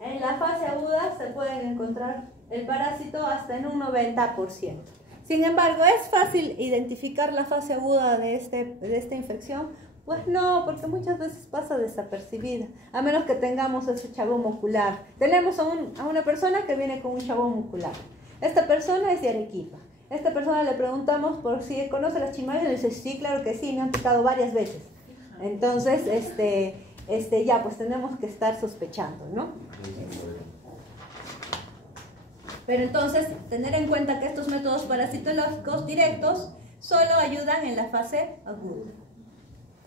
En la fase aguda se pueden encontrar el parásito hasta en un 90%. Sin embargo, ¿es fácil identificar la fase aguda de esta infección? Pues no, porque muchas veces pasa desapercibida, a menos que tengamos ese chabón muscular. Tenemos a una persona que viene con un chabón muscular. Esta persona es de Arequipa. Esta persona le preguntamos por si conoce las chimales y le dice, sí, claro que sí, me han picado varias veces. Entonces, ya pues tenemos que estar sospechando, ¿no? Pero entonces, tener en cuenta que estos métodos parasitológicos directos solo ayudan en la fase aguda.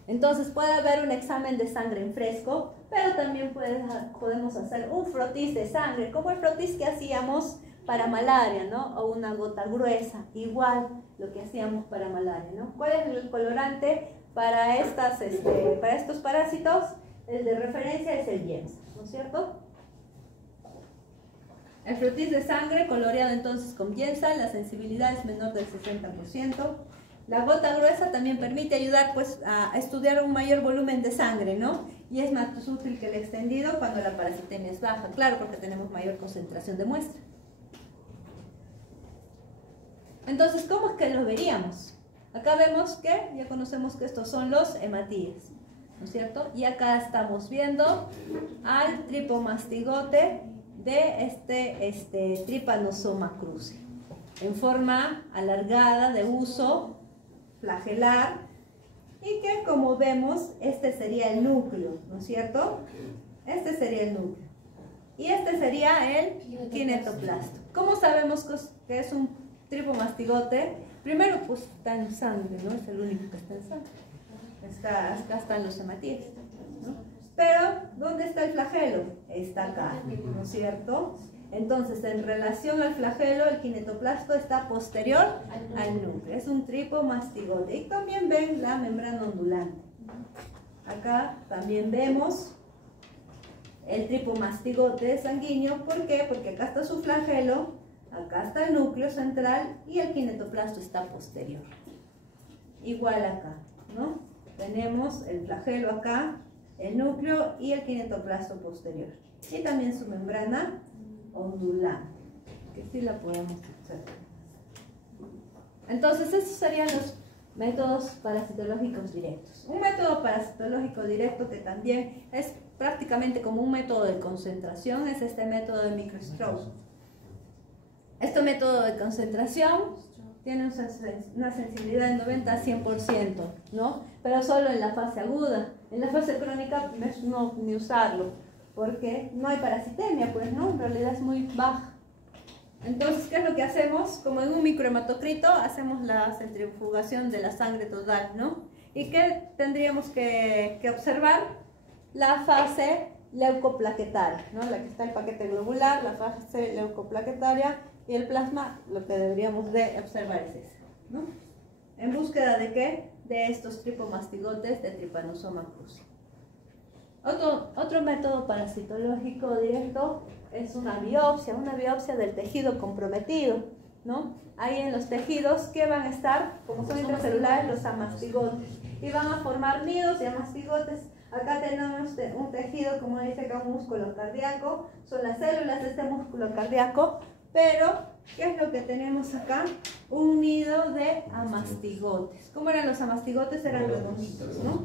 Entonces puede haber un examen de sangre en fresco, pero también podemos hacer un frotis de sangre, como el frotis que hacíamos para malaria, ¿no? O una gota gruesa, igual lo que hacíamos para malaria, ¿no? ¿Cuál es el colorante para estos parásitos? El de referencia es el Giemsa, ¿no es cierto? El frotis de sangre coloreado entonces con Giemsa, la sensibilidad es menor del 60%. La gota gruesa también permite ayudar pues, a estudiar un mayor volumen de sangre, ¿no? Y es más útil que el extendido cuando la parasitemia es baja, claro, porque tenemos mayor concentración de muestra. Entonces, ¿cómo es que lo veríamos? Acá vemos que ya conocemos que estos son los hematíes, ¿no es cierto? Y acá estamos viendo al tripomastigote de Trypanosoma cruzi, en forma alargada de uso flagelar, y que como vemos, este sería el núcleo, ¿no es cierto? Este sería el núcleo. Y este sería el kinetoplasto. ¿Cómo sabemos que es un tripomastigote? Primero, pues está en sangre, ¿no? Es el único que está en sangre. Acá están los hematíes, ¿no? Pero, ¿dónde está el flagelo? Está acá, ¿no es cierto? Entonces, en relación al flagelo, el kinetoplasto está posterior al núcleo. Es un tripomastigote. Y también ven la membrana ondulante. Acá también vemos el tripomastigote sanguíneo. ¿Por qué? Porque acá está su flagelo, acá está el núcleo central y el kinetoplasto está posterior. Igual acá, ¿no? Tenemos el flagelo acá, el núcleo y el kinetoplasto posterior. Y también su membrana ondulante, que sí la podemos observar. Entonces, esos serían los métodos parasitológicos directos. Un método parasitológico directo que también es prácticamente como un método de concentración es este método de microstroke. Este método de concentración tiene una sensibilidad de 90 a 100%, ¿no? Pero solo en la fase aguda. En la fase crónica no ni usarlo, porque no hay parasitemia, pues, ¿no? En realidad es muy baja. Entonces, ¿qué es lo que hacemos? Como en un microhematocrito, hacemos la centrifugación de la sangre total, ¿no? ¿Y qué tendríamos que observar? La fase leucoplaquetaria, ¿no? La que está el paquete globular, la fase leucoplaquetaria y el plasma, lo que deberíamos de observar es esa, ¿no? ¿En búsqueda de qué? De estos tripomastigotes de Trypanosoma cruzi. Otro método parasitológico directo es una biopsia del tejido comprometido, ¿no? Ahí en los tejidos que van a estar, como son intracelulares, los amastigotes, y van a formar nidos y amastigotes. Acá tenemos un tejido, como dice acá, un músculo cardíaco, son las células de este músculo cardíaco, pero ¿qué es lo que tenemos acá? Un nido de amastigotes. ¿Cómo eran los amastigotes? Eran redonditos, ¿no?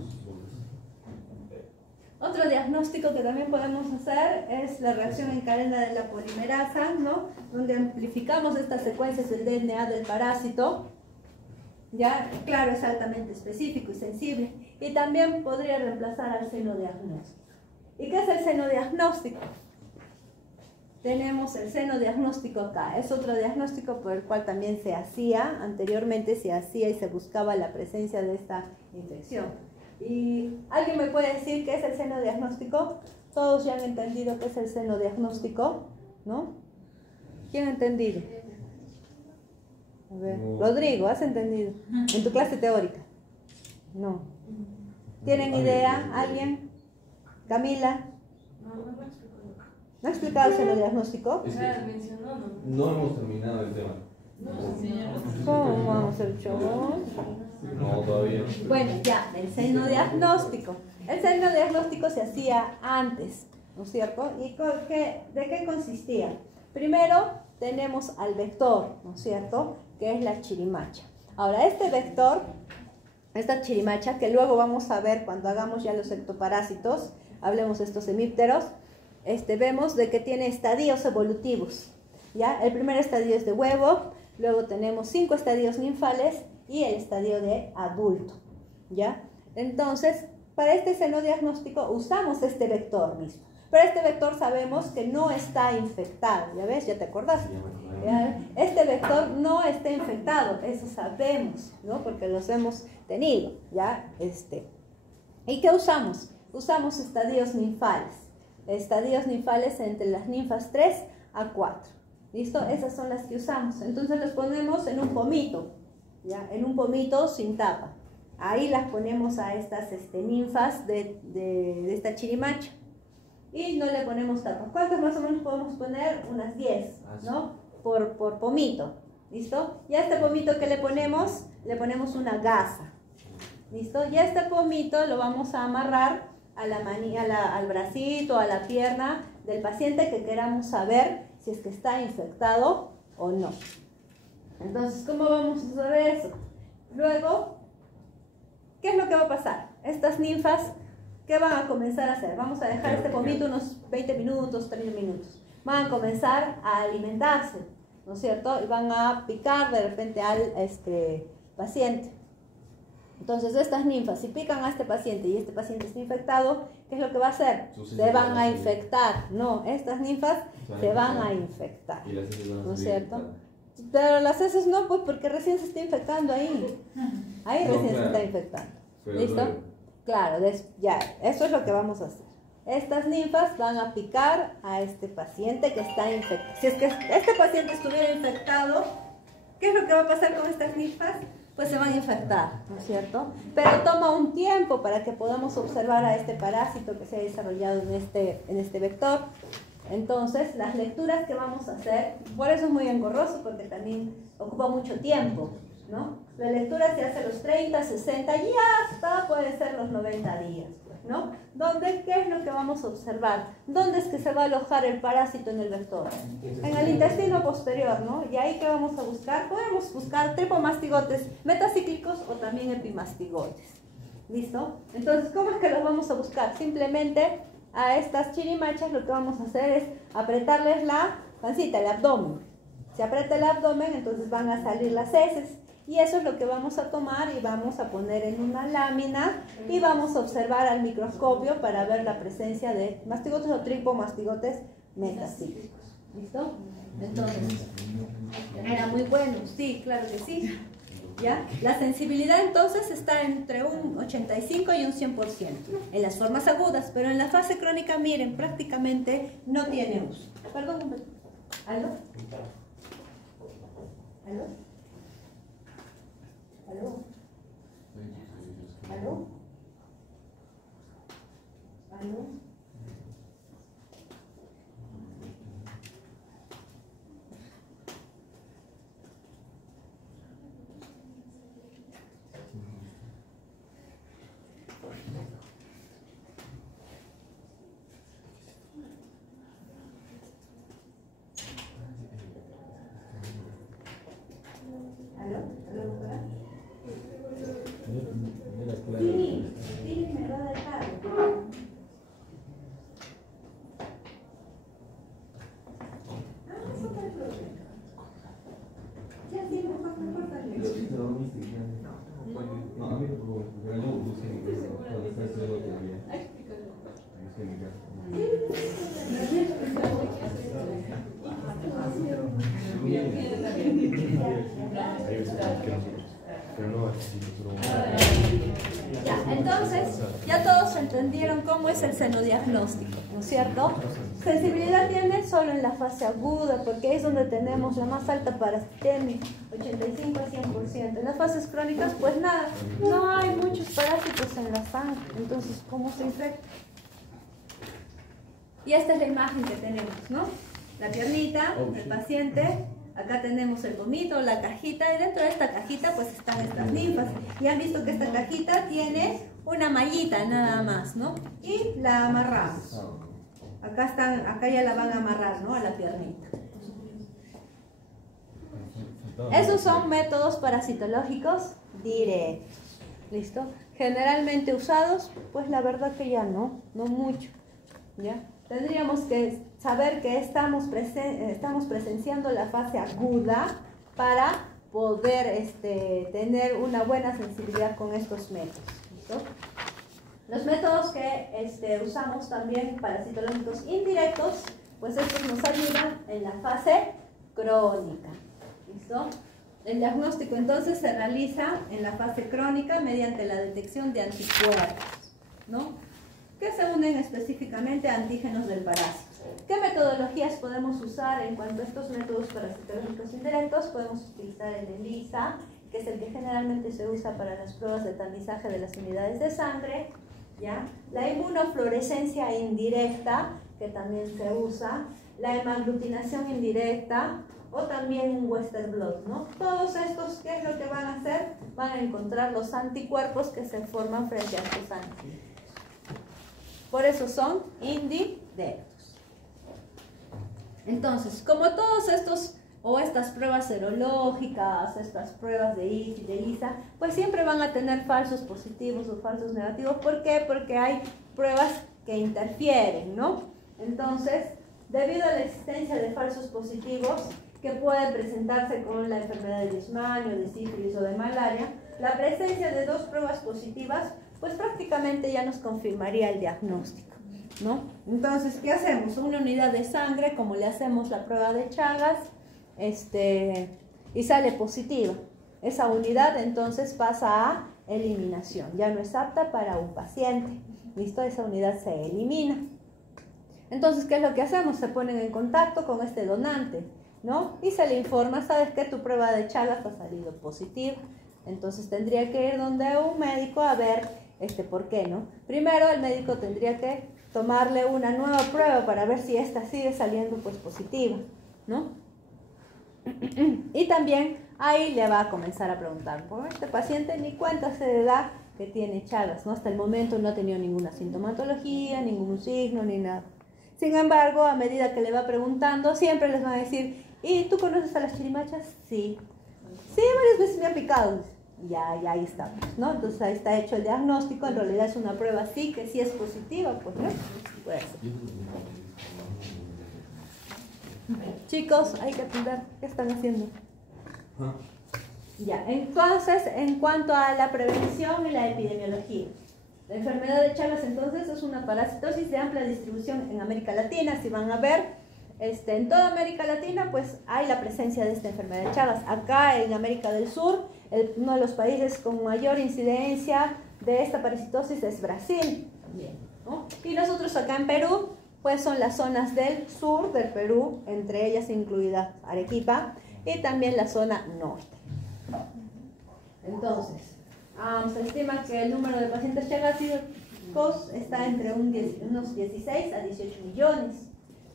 Otro diagnóstico que también podemos hacer es la reacción en cadena de la polimerasa, ¿no? Donde amplificamos estas secuencias del DNA del parásito. Ya, claro, es altamente específico y sensible. Y también podría reemplazar al seno diagnóstico. ¿Y qué es el seno diagnóstico? Tenemos el seno diagnóstico acá. Es otro diagnóstico por el cual también se hacía, anteriormente se hacía y se buscaba la presencia de esta infección. ¿Y alguien me puede decir qué es el seno diagnóstico? Todos ya han entendido qué es el seno diagnóstico, ¿no? ¿Quién ha entendido? A ver, Rodrigo, ¿has entendido? En tu clase teórica. No. ¿Tienen idea? ¿Alguien? ¿Camila? ¿No ha explicado el seno diagnóstico? No hemos terminado el tema. ¿Cómo vamos el show. No, todavía. Bueno, ya, el seno diagnóstico. El seno diagnóstico se hacía antes, ¿no es cierto? ¿Y de qué consistía? Primero tenemos al vector, ¿no es cierto? Que es la chirimacha. Ahora, este vector, esta chirimacha, que luego vamos a ver cuando hagamos ya los ectoparásitos, hablemos de estos hemípteros, vemos de que tiene estadios evolutivos, ¿ya? El primer estadio es de huevo, luego tenemos 5 estadios ninfales y el estadio de adulto, ¿ya? Entonces, para este seno diagnóstico usamos este vector mismo, pero este vector sabemos que no está infectado, ¿ya ves? ¿Ya te acordás? ¿Ya? Este vector no está infectado, eso sabemos, ¿no? Porque los hemos tenido, ¿ya? ¿Y qué usamos? Usamos estadios ninfales entre las ninfas 3 a 4, ¿listo? Esas son las que usamos, entonces las ponemos en un pomito, ¿ya? En un pomito sin tapa, ahí las ponemos a estas ninfas de esta chirimacha y no le ponemos tapa. ¿Cuántas más o menos podemos poner? Unas 10, ¿no? Por pomito, ¿listo? Y a este pomito que le ponemos una gasa, ¿listo? Y a este pomito lo vamos a amarrar a al bracito, a la pierna del paciente que queramos saber si es que está infectado o no. Entonces, ¿cómo vamos a saber eso? Luego, ¿qué es lo que va a pasar? Estas ninfas, ¿qué van a comenzar a hacer? Vamos a dejar este pomito unos 20 minutos, 30 minutos. Van a comenzar a alimentarse, ¿no es cierto? Y van a picar de repente al paciente. Entonces, estas ninfas, si pican a este paciente y este paciente está infectado, ¿qué es lo que va a hacer? Se van a infectar. No, estas ninfas se van a infectar, ¿no es cierto? Pero las heces no, pues porque recién se está infectando ahí. Ahí recién se está infectando. ¿Listo? Claro, ya, eso es lo que vamos a hacer. Estas ninfas van a picar a este paciente que está infectado. Si es que este paciente estuviera infectado, ¿qué es lo que va a pasar con estas ninfas? Pues se van a infectar, ¿no es cierto? Pero toma un tiempo para que podamos observar a este parásito que se ha desarrollado en este vector. Entonces, las lecturas que vamos a hacer, por eso es muy engorroso, porque también ocupa mucho tiempo, ¿no? La lectura se hace a los 30, 60 y hasta puede ser los 90 días, ¿no? ¿Dónde? ¿Qué es lo que vamos a observar? ¿Dónde es que se va a alojar el parásito en el vector? En el intestino posterior, ¿no? Y ahí, ¿qué vamos a buscar? Podemos buscar tripomastigotes metacíclicos o también epimastigotes. ¿Listo? Entonces, ¿cómo es que los vamos a buscar? Simplemente a estas chirimachas lo que vamos a hacer es apretarles la pancita, el abdomen. Si aprieta el abdomen, entonces van a salir las heces. Y eso es lo que vamos a tomar y vamos a poner en una lámina y vamos a observar al microscopio para ver la presencia de mastigotes o tripomastigotes metacíclicos. ¿Listo? Entonces, era muy bueno. Sí, claro que sí. ¿Ya? La sensibilidad entonces está entre un 85 y un 100% en las formas agudas, pero en la fase crónica, miren, prácticamente no tiene uso. Perdón, un momento. ¿Aló? ¿Aló? ¿Aló? ¿Aló? ¿Aló? Sí, me va a dejar. Eso no hay problema. Ya sí, mejor. Ya, entonces, ya todos entendieron cómo es el senodiagnóstico, ¿no es cierto? Sensibilidad tiene solo en la fase aguda, porque es donde tenemos la más alta parasitemia, 85 a 100%. En las fases crónicas, pues nada, no hay muchos parásitos en la sangre, entonces, ¿cómo se infecta? Y esta es la imagen que tenemos, ¿no? La piernita del paciente, Acá tenemos el gomito, la cajita, y dentro de esta cajita pues están estas ninfas. Y han visto que esta cajita tiene una mallita nada más, ¿no? Y la amarramos. Acá ya la van a amarrar, ¿no? A la piernita. Esos son métodos parasitológicos directos. ¿Listo? Generalmente usados, pues la verdad que ya no mucho. ¿Ya? Tendríamos que saber que estamos presenciando la fase aguda para poder tener una buena sensibilidad con estos métodos. ¿Listo? Los métodos que usamos también parasitológicos indirectos, pues estos nos ayudan en la fase crónica. ¿Listo? El diagnóstico entonces se realiza en la fase crónica mediante la detección de anticuerpos, ¿no? Que se unen específicamente a antígenos del parásito. ¿Qué metodologías podemos usar en cuanto a estos métodos parasitológicos indirectos? Podemos utilizar el ELISA, que es el que generalmente se usa para las pruebas de tamizaje de las unidades de sangre, ¿ya? La inmunofluorescencia indirecta, que también se usa, la hemaglutinación indirecta, o también un Western blot, ¿no? Todos estos, ¿qué es lo que van a hacer? Van a encontrar los anticuerpos que se forman frente a estos antígenos. Por eso son indirectos. Entonces, como todos estos o estas pruebas serológicas, estas pruebas de IFI, de ELISA, pues siempre van a tener falsos positivos o falsos negativos. ¿Por qué? Porque hay pruebas que interfieren, ¿no? Entonces, debido a la existencia de falsos positivos que pueden presentarse con la enfermedad de Leishmania, de sífilis o de malaria, la presencia de dos pruebas positivas pues prácticamente ya nos confirmaría el diagnóstico, ¿no? Entonces, ¿qué hacemos? Una unidad de sangre, como le hacemos la prueba de Chagas, y sale positiva. Esa unidad entonces pasa a eliminación, ya no es apta para un paciente. ¿Listo? Esa unidad se elimina. Entonces, ¿qué es lo que hacemos? Se ponen en contacto con este donante, ¿no? Y se le informa, ¿sabes qué? Tu prueba de Chagas ha salido positiva. Entonces tendría que ir donde un médico a ver por qué, ¿no? Primero el médico tendría que tomarle una nueva prueba para ver si esta sigue saliendo pues positiva, ¿no? Y también ahí le va a comenzar a preguntar, por este paciente ni cuenta se da que tiene Chagas, ¿no? Hasta el momento no ha tenido ninguna sintomatología, ningún signo, ni nada. Sin embargo, a medida que le va preguntando, siempre les va a decir, ¿y tú conoces a las chirimachas? Sí. Sí, varias veces me ha picado. Ya ahí está, ¿no? Entonces ahí está hecho el diagnóstico, en realidad es una prueba sí, que sí es positiva, pues, ¿no? Pues. Chicos, hay que atender, ¿qué están haciendo? Ya, entonces, en cuanto a la prevención y la epidemiología, la enfermedad de Chagas entonces es una parasitosis de amplia distribución en América Latina. Si van a ver, en toda América Latina pues hay la presencia de esta enfermedad de Chagas. Acá en América del Sur, uno de los países con mayor incidencia de esta parasitosis es Brasil. Bien, ¿no? Y nosotros acá en Perú, pues son las zonas del sur del Perú, entre ellas incluida Arequipa, y también la zona norte. Entonces, se estima que el número de pacientes chagáticos está entre unos 16 a 18 millones.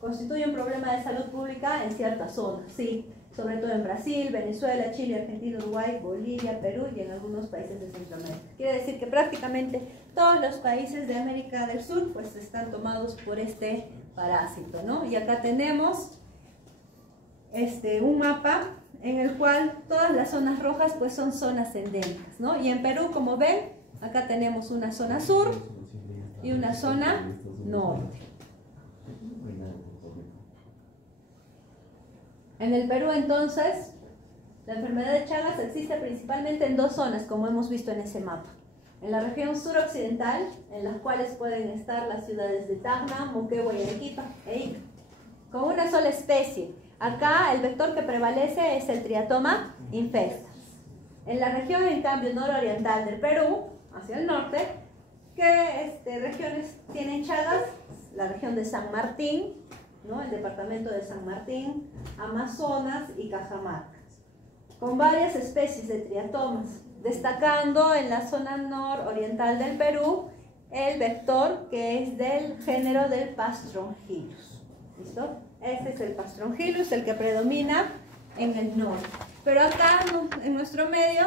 Constituye un problema de salud pública en ciertas zonas, sí, sobre todo en Brasil, Venezuela, Chile, Argentina, Uruguay, Bolivia, Perú y en algunos países de Centroamérica. Quiere decir que prácticamente todos los países de América del Sur pues están tomados por este parásito, ¿no? Y acá tenemos un mapa en el cual todas las zonas rojas pues son zonas endémicas, ¿no? Y en Perú, como ven, acá tenemos una zona sur y una zona norte. En el Perú, entonces, la enfermedad de Chagas existe principalmente en dos zonas, como hemos visto en ese mapa. En la región suroccidental, en las cuales pueden estar las ciudades de Tacna, Moquegua y Arequipa, e Ica, con una sola especie. Acá el vector que prevalece es el Triatoma infestas. En la región, en cambio, nororiental del Perú, hacia el norte, ¿qué regiones tienen Chagas? La región de San Martín, ¿no? El departamento de San Martín, Amazonas y Cajamarca, con varias especies de triatomas, destacando en la zona nororiental del Perú el vector que es del género del Pastrongyllus. ¿Listo? Este es el Pastrongyllus, el que predomina en el norte. Pero acá, en nuestro medio,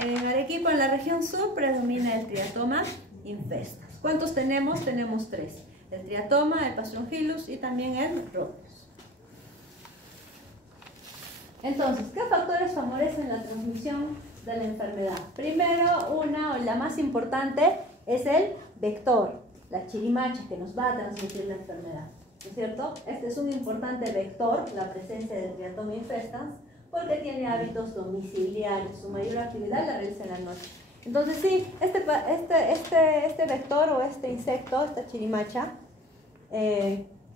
en Arequipa, en la región sur, predomina el Triatoma infestans. ¿Cuántos tenemos? Tenemos 3. El Triatoma, el Pastrongylus y también el Rhodeus. Entonces, ¿qué factores favorecen la transmisión de la enfermedad? Primero, la más importante es el vector, la chirimacha que nos va a transmitir la enfermedad, ¿no es cierto? Este es un importante vector, la presencia del Triatoma infestans, porque tiene hábitos domiciliarios, su mayor actividad la realiza en la noche. Entonces sí, este vector o este insecto, esta chirimacha,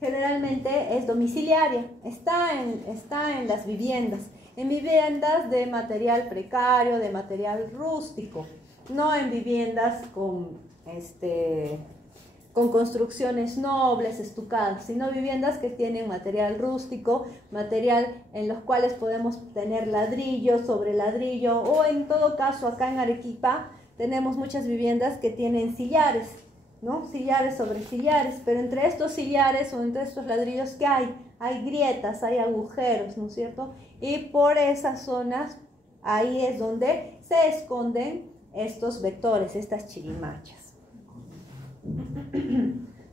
generalmente es domiciliaria, está en las viviendas, en viviendas de material precario, de material rústico, no en viviendas con construcciones nobles, estucadas, sino viviendas que tienen material rústico, material en los cuales podemos tener ladrillo sobre ladrillo, o en todo caso acá en Arequipa tenemos muchas viviendas que tienen sillares, ¿no? Sillares sobre sillares, pero entre estos sillares o entre estos ladrillos, ¿qué hay? Hay grietas, hay agujeros, ¿no es cierto? Y por esas zonas, ahí es donde se esconden estos vectores, estas chirimachas.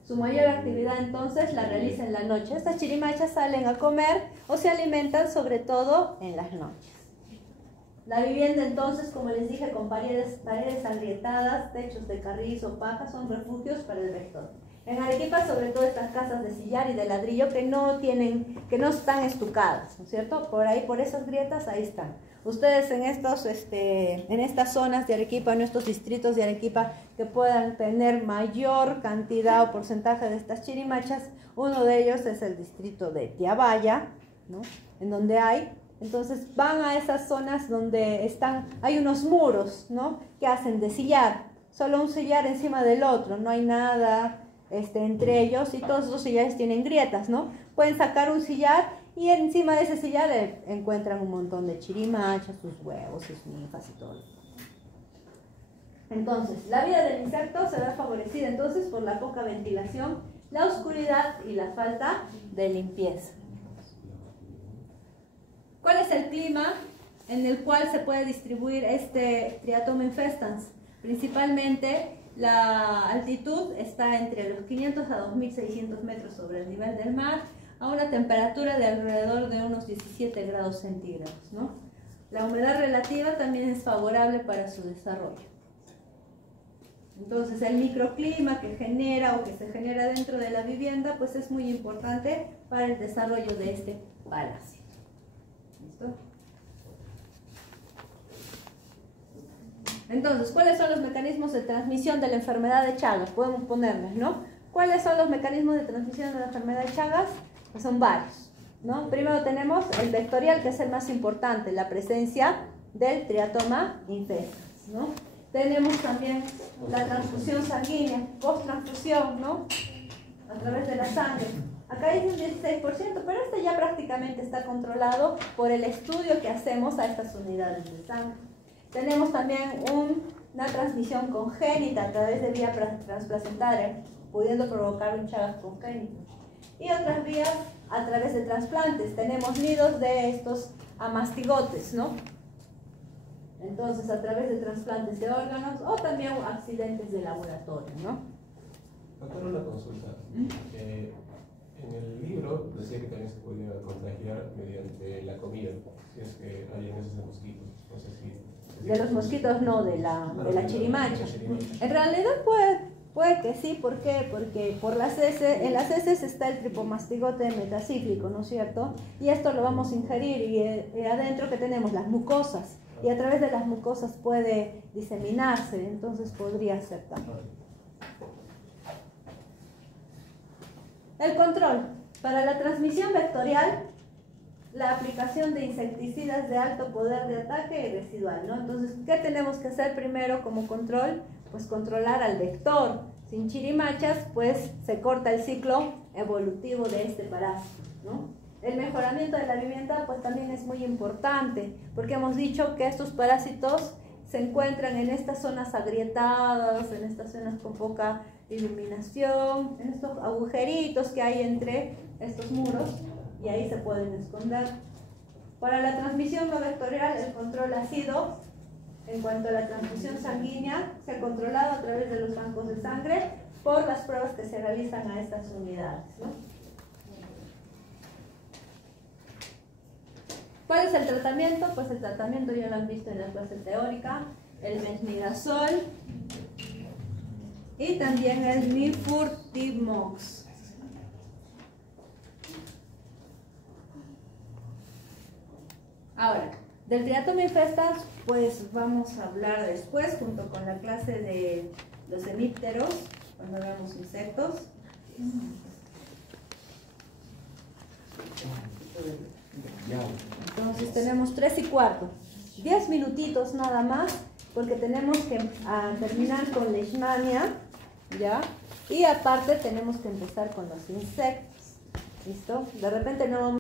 Su mayor actividad entonces la realiza en la noche. Estas chirimachas salen a comer o se alimentan sobre todo en las noches. La vivienda entonces, como les dije, con paredes agrietadas, techos de carrizo, paja, son refugios para el vector. En Arequipa, sobre todo estas casas de sillar y de ladrillo que no están estucadas, ¿no es cierto? Por esas grietas, ahí están. Ustedes en estas zonas de Arequipa, en estos distritos de Arequipa que puedan tener mayor cantidad o porcentaje de estas chirimachas, uno de ellos es el distrito de Tiabaya, ¿no? En donde hay. Entonces van a esas zonas donde hay unos muros, ¿no? Que hacen de sillar, solo un sillar encima del otro, no hay nada entre ellos, y todos esos sillares tienen grietas, ¿no? Pueden sacar un sillar y encima de ese sillar encuentran un montón de chirimachas, sus huevos, sus ninfas y todo. Entonces, la vida del insecto se ve favorecida entonces por la poca ventilación, la oscuridad y la falta de limpieza. ¿Cuál es el clima en el cual se puede distribuir este Triatoma infestans? Principalmente la altitud está entre los 500 a 2600 metros sobre el nivel del mar, a una temperatura de alrededor de unos 17 grados centígrados, ¿no? La humedad relativa también es favorable para su desarrollo. Entonces el microclima que se genera dentro de la vivienda pues es muy importante para el desarrollo de este parásito. ¿Listo? Entonces, ¿cuáles son los mecanismos de transmisión de la enfermedad de Chagas? Podemos ponerles, ¿no? ¿Cuáles son los mecanismos de transmisión de la enfermedad de Chagas? Pues son varios, ¿no? Primero tenemos el vectorial, que es el más importante, la presencia del Triatoma infestans, ¿no? Tenemos también la transfusión sanguínea, post-transfusión, ¿no? A través de la sangre. Acá dice un 16%, pero este ya prácticamente está controlado por el estudio que hacemos a estas unidades de sangre. Tenemos también una transmisión congénita a través de vía transplacentaria, pudiendo provocar un Chagas congénito. Y otras vías a través de trasplantes. Tenemos nidos de estos amastigotes, ¿no? Entonces, a través de trasplantes de órganos o también accidentes de laboratorio, ¿no? Doctor, una consulta. En el libro decía que también se podía contagiar mediante la comida, si es que hay heces de mosquitos. No sé si... De los mosquitos no, de la chirimacha. En realidad puede que sí, ¿por qué? Porque en las heces está el tripomastigote metacíclico, ¿no es cierto? Y esto lo vamos a ingerir y adentro que tenemos las mucosas. Y a través de las mucosas puede diseminarse, entonces podría ser también. El control. Para la transmisión vectorial, la aplicación de insecticidas de alto poder de ataque y residual, ¿no? Entonces, ¿qué tenemos que hacer primero como control? Pues controlar al vector. Sin chirimachas, pues se corta el ciclo evolutivo de este parásito, ¿no? El mejoramiento de la vivienda pues también es muy importante, porque hemos dicho que estos parásitos se encuentran en estas zonas agrietadas, en estas zonas con poca iluminación, en estos agujeritos que hay entre estos muros, y ahí se pueden esconder. Para la transmisión no vectorial, el control ha sido, en cuanto a la transfusión sanguínea, se ha controlado a través de los bancos de sangre por las pruebas que se realizan a estas unidades, ¿no? ¿Cuál es el tratamiento? Pues el tratamiento ya lo han visto en la clase teórica, el methimidazol y también el nifurtimox. Ahora, del triatomia infestas, pues vamos a hablar después, junto con la clase de los hemípteros, cuando veamos insectos. Entonces tenemos 3:15, 10 minutitos nada más, porque tenemos que terminar con leishmania, ¿ya? Y aparte tenemos que empezar con los insectos, ¿listo? De repente no vamos